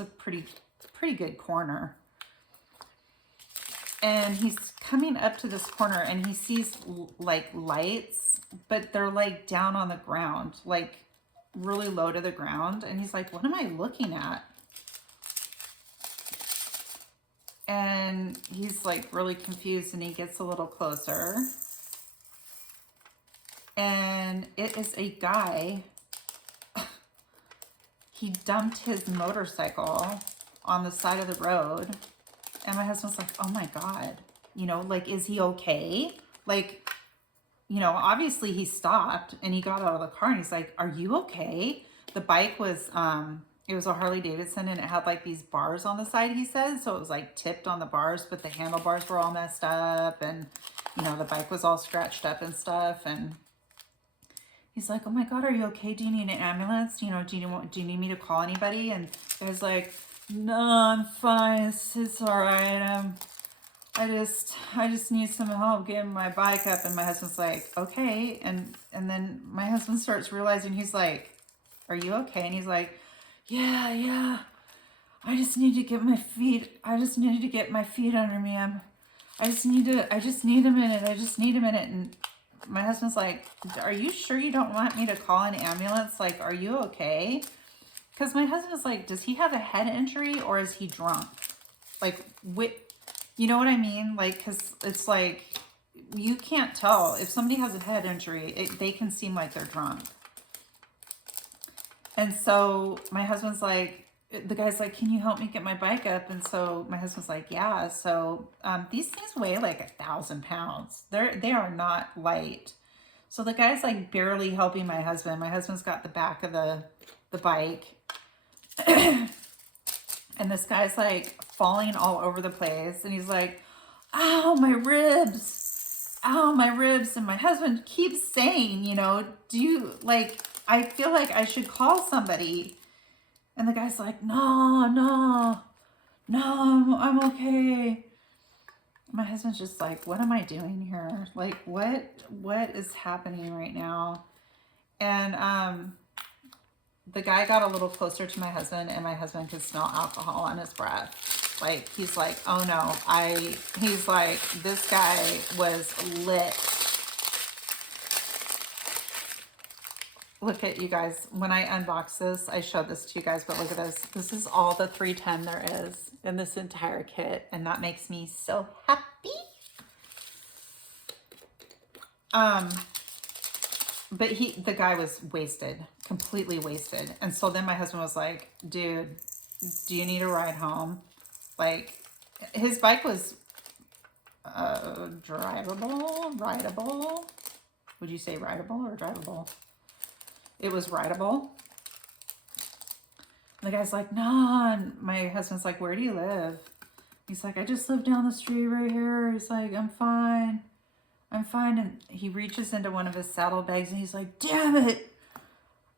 pretty good corner. And he's coming up to this corner and he sees like lights, but they're like down on the ground, like really low to the ground. And he's like, what am I looking at? And he's like really confused, and he gets a little closer. And it is a guy. He dumped his motorcycle on the side of the road. And my husband's like, oh my God, you know, like, is he okay? Like, you know, obviously he stopped and he got out of the car and he's like, are you okay? The bike was, it was a Harley Davidson, and it had like these bars on the side, he said. So it was like tipped on the bars, but the handlebars were all messed up, and, you know, the bike was all scratched up and stuff. And he's like, oh my God, are you okay? Do you need an ambulance? You know, do you need me to call anybody? And the guy's like, no, I'm fine. It's all right. I just need some help getting my bike up. And my husband's like, okay. And then my husband starts realizing, he's like, are you okay? And he's like, yeah. I just need to get my feet. I just needed to get my feet under me. I just need a minute. And my husband's like, are you sure you don't want me to call an ambulance? Like, are you okay? Because my husband's like, does he have a head injury or is he drunk? Like, you know what I mean? Like, because it's like, you can't tell. If somebody has a head injury, they can seem like they're drunk. And so my husband's like, the guy's like, can you help me get my bike up? And so my husband's like, yeah. So these things weigh like 1,000 pounds. They are not light. So the guy's like barely helping my husband. My husband's got the back of the bike. And this guy's like falling all over the place. And he's like, ow, my ribs. Ow, my ribs. And my husband keeps saying, you know, do you like, I feel like I should call somebody. And the guy's like, no, I'm okay. My husband's just like, what am I doing here? Like, what is happening right now? And the guy got a little closer to my husband, and my husband could smell alcohol on his breath. Like, he's like, oh no, he's like, this guy was lit. Look at you guys. When I unbox this, I showed this to you guys, but look at this. This is all the 310 there is in this entire kit, and that makes me so happy. But the guy was wasted, completely wasted. And so then my husband was like, dude, do you need a ride home? Like, his bike was rideable. Would you say rideable or drivable? It was rideable. And the guy's like, nah. And my husband's like, where do you live? He's like, I just live down the street right here. He's like, I'm fine. And he reaches into one of his saddlebags and he's like, damn it.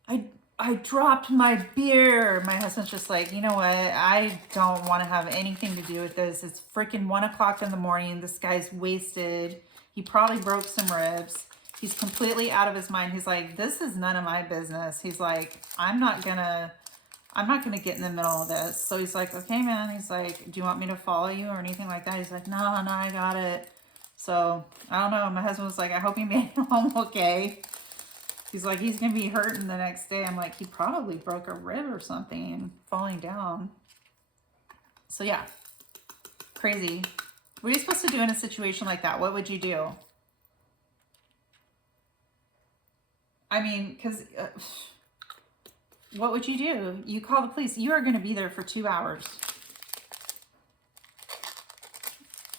I dropped my beer. My husband's just like, you know what? I don't want to have anything to do with this. It's freaking 1 o'clock in the morning. This guy's wasted. He probably broke some ribs. He's completely out of his mind. He's like, this is none of my business. He's like, I'm not gonna get in the middle of this. So he's like, okay, man. He's like, do you want me to follow you or anything like that? He's like, no, I got it. So I don't know. My husband was like, I hope he made it home okay. He's like, he's gonna be hurting the next day. I'm like, he probably broke a rib or something falling down. So yeah, crazy. What are you supposed to do in a situation like that? What would you do? I mean, because what would you do? You call the police. You are going to be there for 2 hours.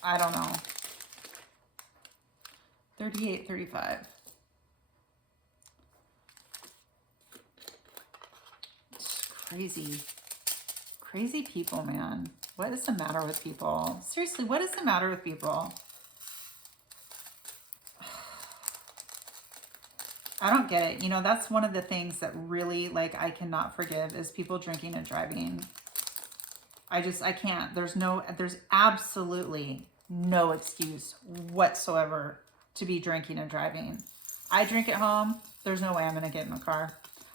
I don't know. 38.35. It's crazy. Crazy people, man. What is the matter with people? Seriously, what is the matter with people? I don't get it. You know, that's one of the things that really, like, I cannot forgive is people drinking and driving. I can't. There's absolutely no excuse whatsoever to be drinking and driving. I drink at home. There's no way I'm going to get in the car.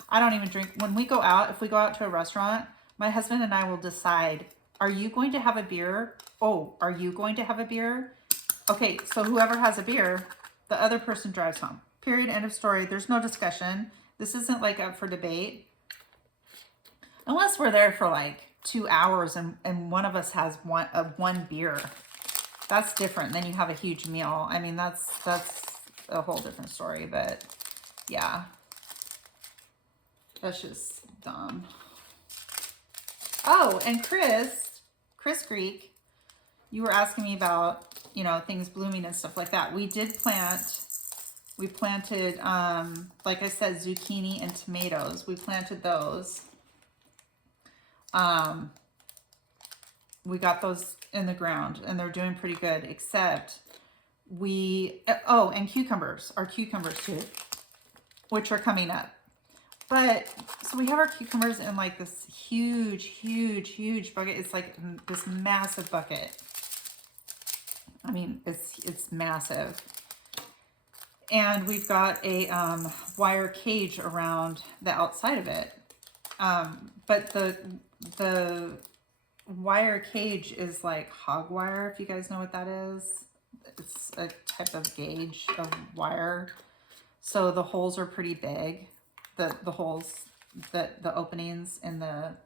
I don't even drink. When we go out, if we go out to a restaurant, my husband and I will decide, are you going to have a beer? Oh, are you going to have a beer? Okay, so whoever has a beer, the other person drives home. Period. End of story. There's no discussion. This isn't like up for debate. Unless we're there for like 2 hours and one of us has one beer. That's different. Then you have a huge meal. I mean, that's a whole different story. But yeah, that's just dumb. Oh, and Chris Greek, you were asking me about, you know, things blooming and stuff like that. We planted, like I said, zucchini and tomatoes. We planted those. We got those in the ground and they're doing pretty good, except and cucumbers, our cucumbers too, which are coming up. But, so we have our cucumbers in like this huge bucket. It's like this massive bucket. I mean, it's massive. And we've got a wire cage around the outside of it. But the wire cage is like hog wire, if you guys know what that is. It's a type of gauge of wire. So the holes are pretty big. The holes, the openings in the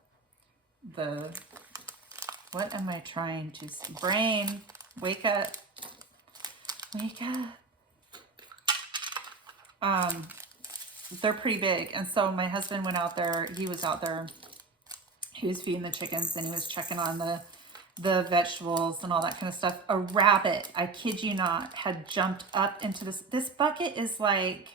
what am I trying to see? Brain, wake up. Wake up. they're pretty big. And so my husband went out there, he was out there, he was feeding the chickens and he was checking on the vegetables and all that kind of stuff. A rabbit, I kid you not, had jumped up into this bucket is like,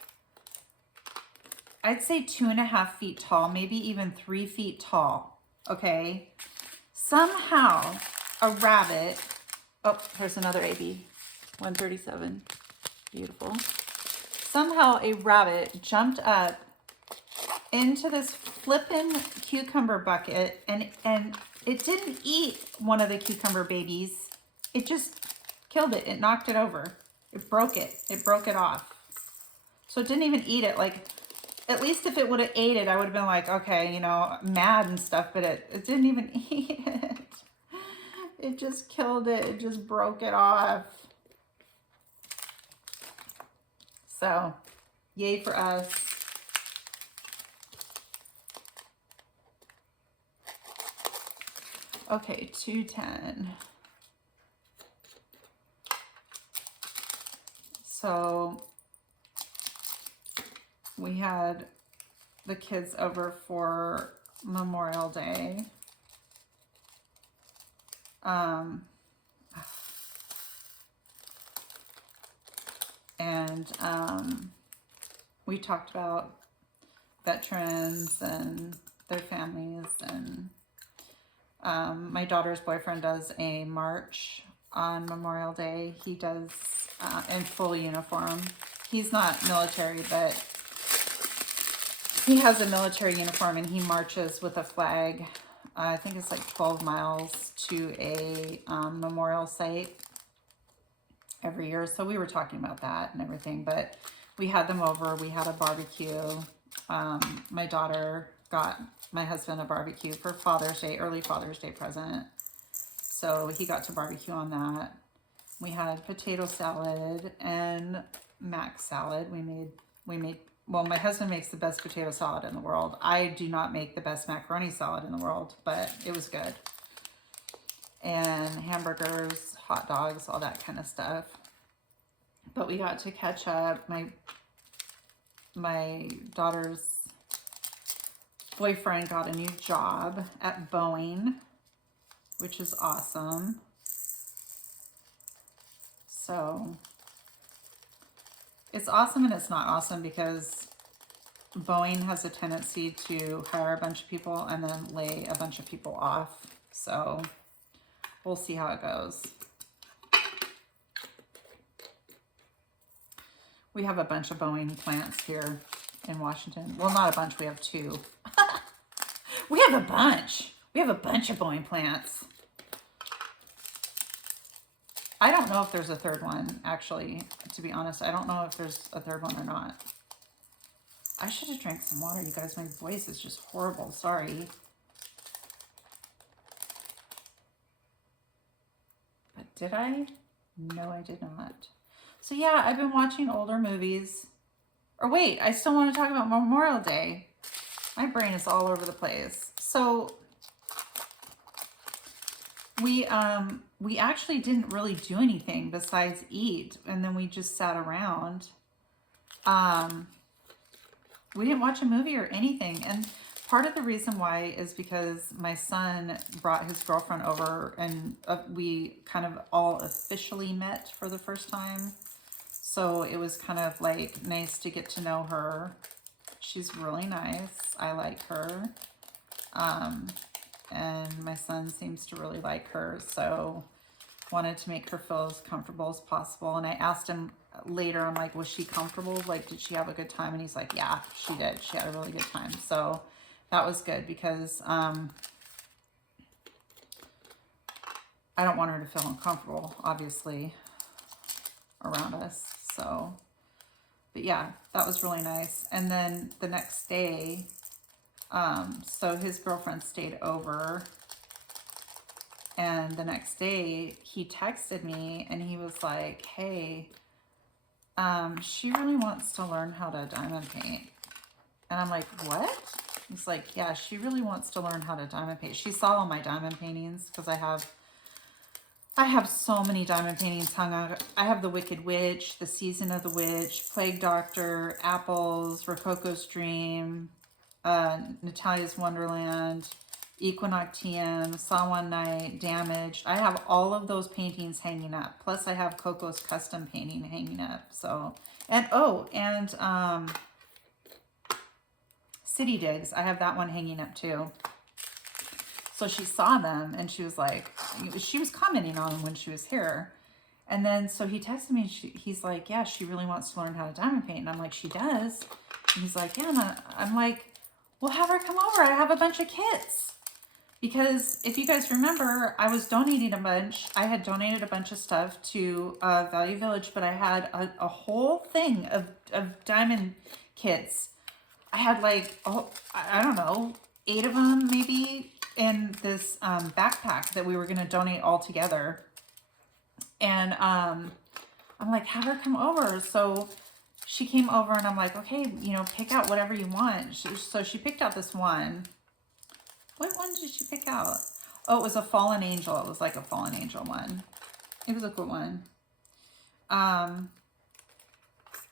I'd say 2.5 feet tall, maybe even 3 feet tall. Okay. Somehow a rabbit, oh, here's another AB, 137. Beautiful. Somehow a rabbit jumped up into this flippin' cucumber bucket and it didn't eat one of the cucumber babies. It just killed it. It knocked it over. It broke it. It broke it off. So it didn't even eat it. Like, at least if it would have ate it, I would have been like, okay, you know, mad and stuff, but it didn't even eat it. It just killed it. It just broke it off. So, yay for us. Okay, 210. So, we had the kids over for Memorial Day. We talked about veterans and their families, and my daughter's boyfriend does a march on Memorial Day. He does in full uniform. He's not military, but he has a military uniform and he marches with a flag. I think it's like 12 miles to a memorial site every year. So we were talking about that and everything, but we had them over. We had a barbecue. My daughter got my husband a barbecue for Father's Day, early Father's Day present. So he got to barbecue on that. We had potato salad and mac salad. We made, well, my husband makes the best potato salad in the world. I do not make the best macaroni salad in the world, but it was good. And hamburgers, hot dogs, all that kind of stuff. But we got to catch up. My daughter's boyfriend got a new job at Boeing, which is awesome. So it's awesome and it's not awesome because Boeing has a tendency to hire a bunch of people and then lay a bunch of people off. So we'll see how it goes. We have a bunch of Boeing plants here in Washington. Well, not a bunch, we have 2. We have a bunch. We have a bunch of Boeing plants. I don't know if there's a third one, actually, to be honest. I don't know if there's a third one or not. I should have drank some water, you guys. My voice is just horrible. Sorry. But did I? No, I did not. So yeah, I've been watching older movies. Or wait, I still want to talk about Memorial Day. My brain is all over the place. So we actually didn't really do anything besides eat, and then we just sat around. We didn't watch a movie or anything, and part of the reason why is because my son brought his girlfriend over, and we kind of all officially met for the first time. So it was kind of like nice to get to know her. She's really nice. I like her. And my son seems to really like her. So wanted to make her feel as comfortable as possible. And I asked him later, I'm like, was she comfortable? Like, did she have a good time? And he's like, yeah, she did. She had a really good time. So that was good because I don't want her to feel uncomfortable, obviously, around us. So, but yeah, that was really nice. And then the next day, so his girlfriend stayed over, and the next day he texted me and he was like, hey, she really wants to learn how to diamond paint. And I'm like, what? He's like, yeah, she really wants to learn how to diamond paint. She saw all my diamond paintings because I have I have so many diamond paintings hung out. I have the Wicked Witch, the Season of the Witch, Plague Doctor, Apples, Rococo's Dream, Natalia's Wonderland, Equinoctium, Saw One Night, Damaged. I have all of those paintings hanging up. Plus I have Coco's custom painting hanging up. So, and oh, and City Digs. I have that one hanging up too. So she saw them and she was like, she was commenting on them when she was here. And then, so he texted me and he's like, yeah, she really wants to learn how to diamond paint. And I'm like, she does? And he's like, yeah. And I'm like, well, have her come over. I have a bunch of kits. Because if you guys remember, I was donating a bunch. I had donated a bunch of stuff to Value Village, but I had a whole thing of diamond kits. I had like, oh, I don't know, 8 of them maybe in this backpack that we were going to donate all together. And I'm like, have her come over. So she came over and I'm like, okay, you know, pick out whatever you want. So she picked out this one. What one did she pick out? Oh, it was a fallen angel. It was like a fallen angel one. It was a good one.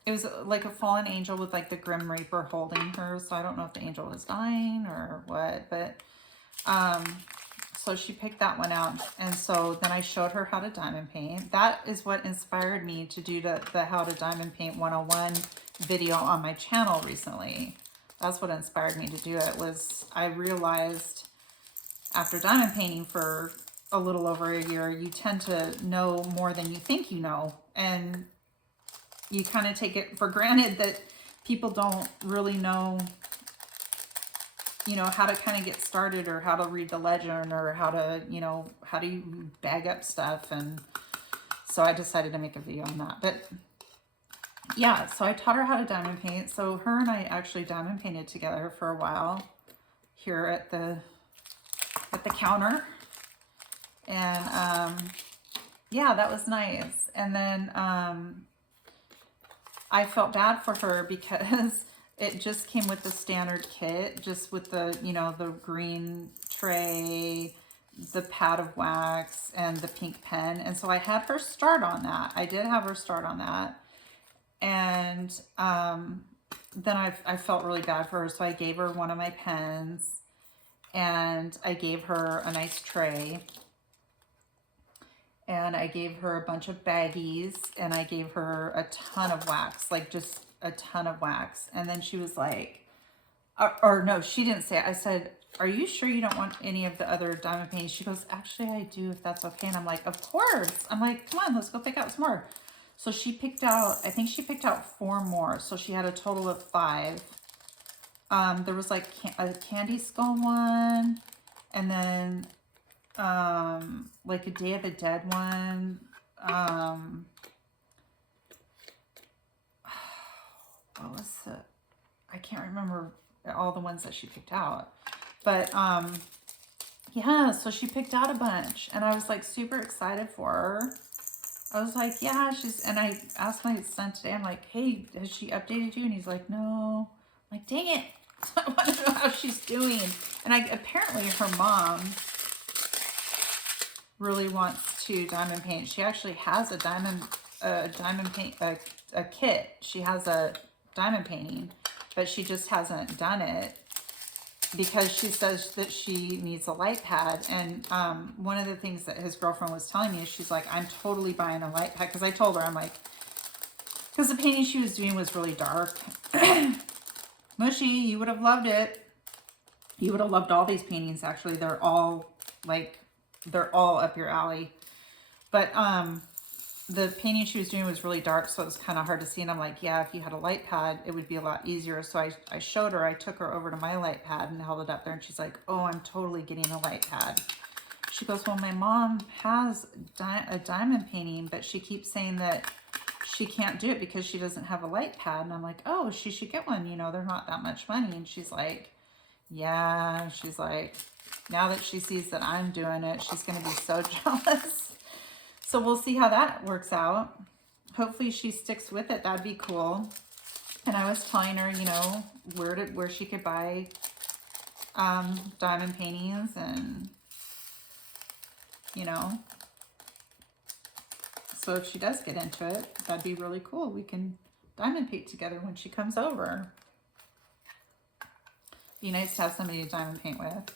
It was like a fallen angel with like the Grim Reaper holding her. So I don't know if the angel was dying or what, but so she picked that one out. And so then I showed her how to diamond paint. That is what inspired me to do the How to Diamond Paint 101 video on my channel recently. That's what inspired me to do it. Was I realized after diamond painting for a little over a year, you tend to know more than you think you know. And you kind of take it for granted that people don't really know, you know, how to kind of get started or how to read the legend or how to, you know, how do you bag up stuff. And so I decided to make a video on that. But yeah, so I taught her how to diamond paint. So her and I actually diamond painted together for a while here at the counter. And yeah, that was nice. And then I felt bad for her because it just came with the standard kit, just with the, you know, the green tray, the pad of wax, and the pink pen. And so I had her start on that. I did have her start on that. And then I felt really bad for her. So I gave her one of my pens and I gave her a nice tray. And I gave her a bunch of baggies and I gave her a ton of wax, like just a ton of wax. And then she was like, or no, she didn't say it. I said, are you sure you don't want any of the other diamond paintings? She goes, actually, I do, if that's okay. And I'm like, of course. I'm like, come on, let's go pick out some more. So she picked out, I think she picked out 4 more. So she had a total of 5. There was like a candy skull one. And then like a Day of the Dead one. What was it? I can't remember all the ones that she picked out. But yeah, so she picked out a bunch. And I was like super excited for her. I was like, yeah, and I asked my son today, I'm like, hey, has she updated you? And he's like, no. I'm like, dang it. I want to know how she's doing. And apparently her mom really wants to diamond paint. She actually has a diamond paint, a kit. She has a diamond painting, but she just hasn't done it because she says that she needs a light pad. And one of the things that his girlfriend was telling me is she's like, I'm totally buying a light pad. Because I told her, I'm like, because the painting she was doing was really dark. Mushy, you would have loved it. You would have loved all these paintings, actually. They're all up your alley. But the painting she was doing was really dark, so it was kind of hard to see. And I'm like, yeah, if you had a light pad, it would be a lot easier. So I showed her, I took her over to my light pad and held it up there. And she's like, oh, I'm totally getting a light pad. She goes, well, my mom has a diamond painting, but she keeps saying that she can't do it because she doesn't have a light pad. And I'm like, oh, she should get one. You know, they're not that much money. And she's like, yeah. She's like, now that she sees that I'm doing it, she's going to be so jealous. So we'll see how that works out. Hopefully she sticks with it. That'd be cool. And I was telling her, you know, where she could buy diamond paintings and, you know, So if she does get into it, that'd be really cool. We can diamond paint together when she comes over. Be nice to have somebody to diamond paint with.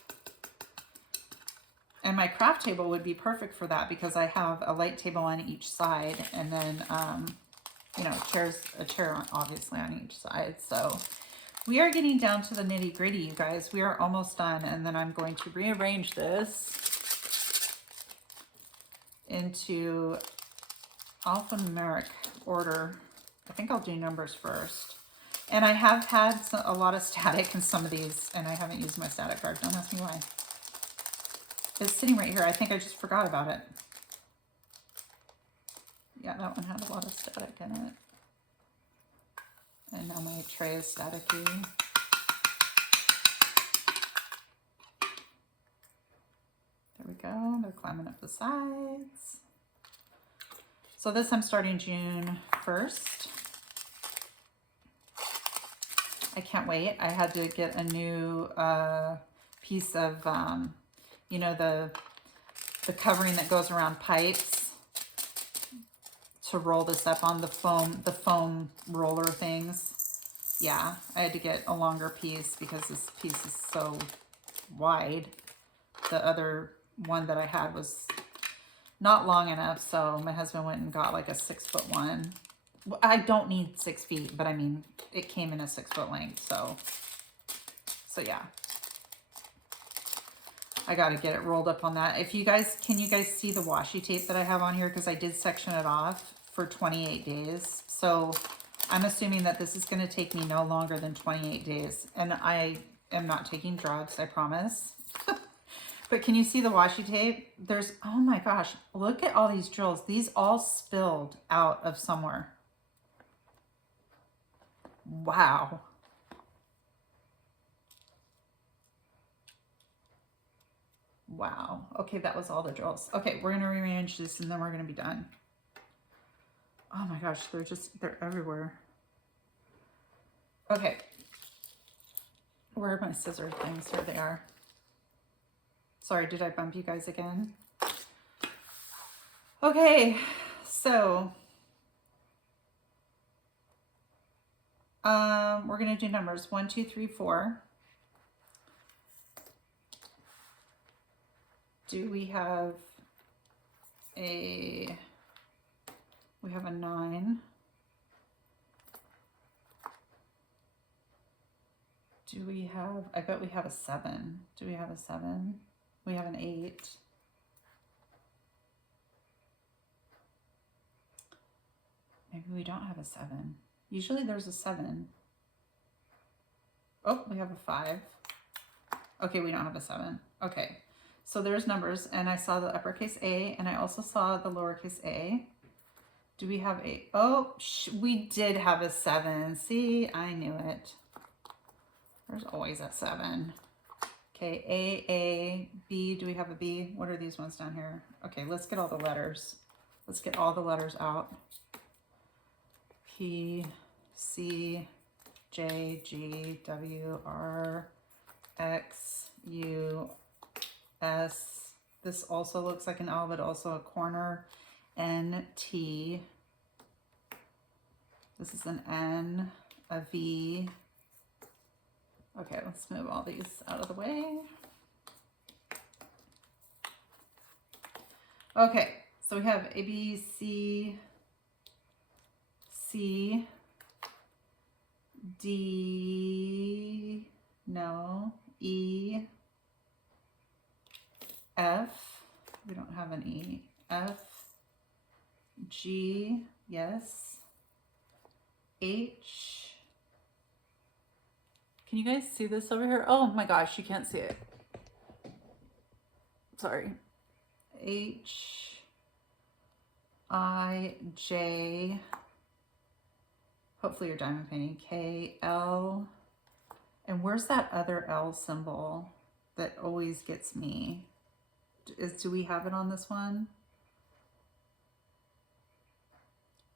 And my craft table would be perfect for that because I have a light table on each side, and then, you know, a chair obviously on each side. So we are getting down to the nitty gritty, you guys. We are almost done, and then I'm going to rearrange this into alphanumeric order. I think I'll do numbers first. And I have had a lot of static in some of these, and I haven't used my static card. Don't ask me why. It's sitting right here. I think I just forgot about it. Yeah, that one had a lot of static in it. And now my tray is staticky. There we go. They're climbing up the sides. So this I'm starting June 1st. I can't wait. I had to get a new piece of, you know, the covering that goes around pipes to roll this up on the foam roller things. Yeah, I had to get a longer piece because this piece is so wide. The other one that I had was not long enough, so my husband went and got like a 6-foot one. Well, I don't need 6 feet, but I mean, it came in a 6-foot length, so yeah. I got to get it rolled up on that. If you guys, can you guys see the washi tape that I have on here? Because I did section it off for 28 days. So I'm assuming that this is going to take me no longer than 28 days. And I am not taking drugs, I promise. But can you see the washi tape? There's, oh my gosh, look at all these drills. These all spilled out of somewhere. Wow. Wow. Okay, that was all the drills. Okay, we're going to rearrange this and then we're going to be done. Oh my gosh, they're everywhere. Okay. Where are my scissor things? Here they are. Sorry, did I bump you guys again? Okay, so we're going to do numbers 1, 2, 3, 4. Do we have a 9? Do we have, I bet we have a 7. Do we have a 7? We have an 8. Maybe we don't have a 7. Usually there's a 7. Oh, we have a 5. Okay, we don't have a 7. Okay. So there's numbers, and I saw the uppercase A, and I also saw the lowercase a. Do we have a, oh, we did have a 7. See, I knew it. There's always a 7. Okay, A, B, do we have a B? What are these ones down here? Okay, let's get all the letters. Let's get all the letters out. P, C, J, G, W, R, X, U, S. This also looks like an L, but also a corner. N, T. This is an N, a V. Okay, let's move all these out of the way. Okay, so we have A, B, C, C, D, no, E, F, we don't have an E, F, G, yes, H. Can you guys see this over here? Oh my gosh, you can't see it. Sorry. H, I, J, hopefully you're diamond painting, K, L, and where's that other L symbol that always gets me? Do we have it on this one?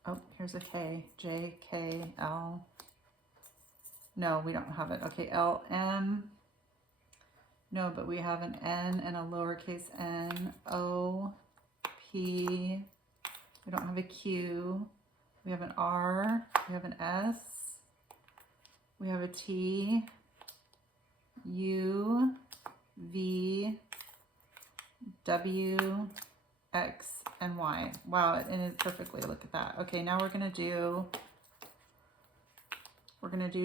Oh, here's a K, J, K, L. No, we don't have it. Okay, L, M. No, but we have an N and a lowercase n, O, P, We don't have a Q. We have an R. We have an S. We have a T. U. V. W. X. And Y. Wow, it ended perfectly. Look at that. Okay, now we're gonna do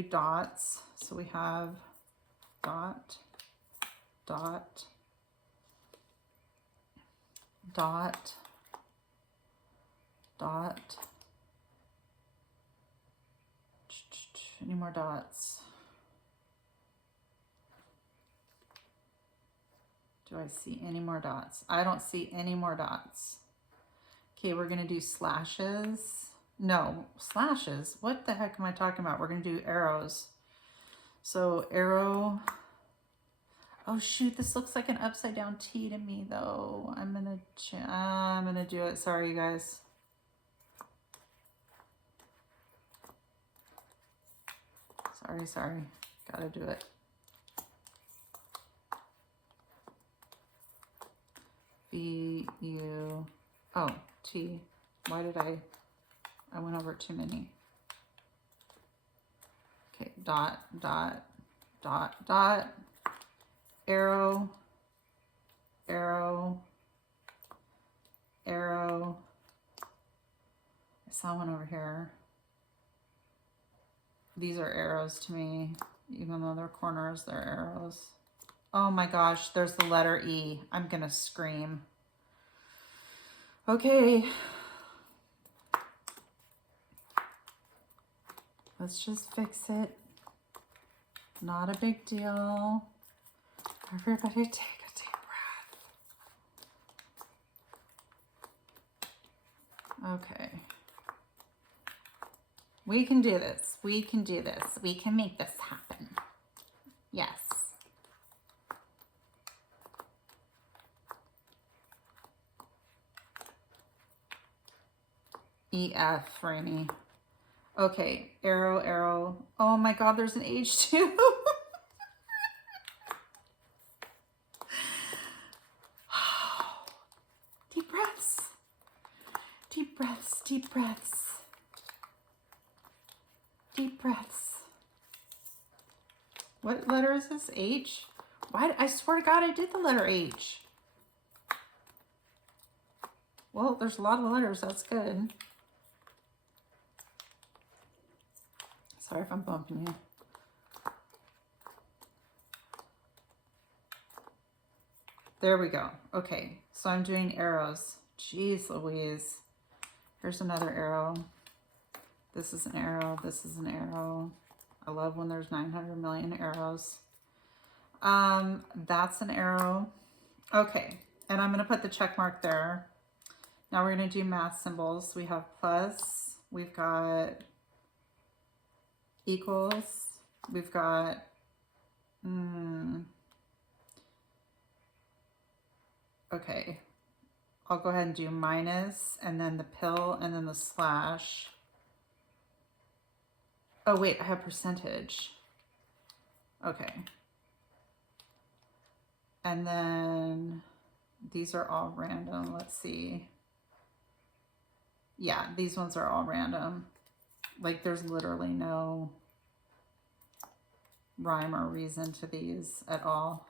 dots. So we have dot, dot, dot, dot. Any more dots? Do I see any more dots? I don't see any more dots. Okay, we're gonna do slashes. No, slashes. What the heck am I talking about? We're gonna do arrows. So arrow. Oh shoot, this looks like an upside down T to me though. I'm gonna do it. Sorry, you guys. Sorry. Gotta do it. V, U, oh, T. Why did I went over too many. Okay, dot, dot, dot, dot, arrow, arrow, arrow. I saw one over here. These are arrows to me, even though they're corners, they're arrows. Oh my gosh, there's the letter E. I'm gonna scream. Okay. Let's just fix it. Not a big deal. Everybody take a deep breath. Okay. We can do this. We can do this. We can make this happen. Yes. EF, Rainy. Okay, arrow, arrow. Oh my God, there's an H too. Deep breaths. Deep breaths, deep breaths. Deep breaths. What letter is this? H? Why? I swear to God, I did the letter H. Well, there's a lot of letters. That's good. Sorry if I'm bumping you. There we go. Okay, so I'm doing arrows. Jeez Louise. Here's another arrow. This is an arrow. This is an arrow. I love when there's 900 million arrows. That's an arrow. Okay, and I'm going to put the check mark there. Now we're going to do math symbols. We have plus. We've got equals. We've got okay, I'll go ahead and do minus, and then the pill, and then the slash. Oh wait, I have percentage. Okay. And then these are all random. Let's see. Yeah, these ones are all random. Like there's literally no rhyme or reason to these at all.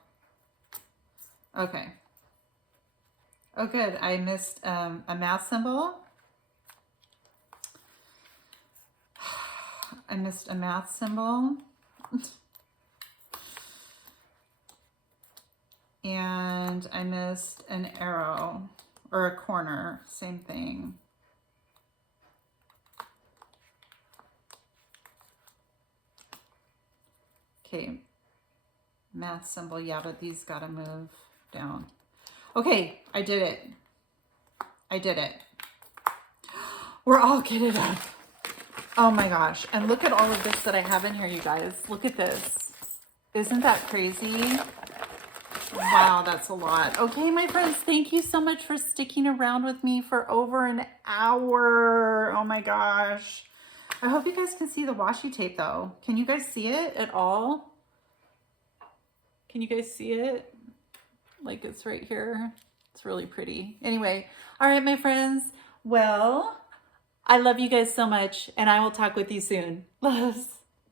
Okay. Oh, good. I missed a math symbol. I missed a math symbol. And I missed an arrow or a corner. Same thing. Okay. Math symbol. Yeah, but these got to move down. Okay, I did it. I did it. We're all kitted up. Oh my gosh. And look at all of this that I have in here, you guys. Look at this. Isn't that crazy? Wow, that's a lot. Okay, my friends, thank you so much for sticking around with me for over an hour. Oh my gosh. I hope you guys can see the washi tape though. Can you guys see it at all? Can you guys see it? Like it's right here. It's really pretty. Anyway, all right, my friends, Well, I love you guys so much, and I will talk with you soon. Loves.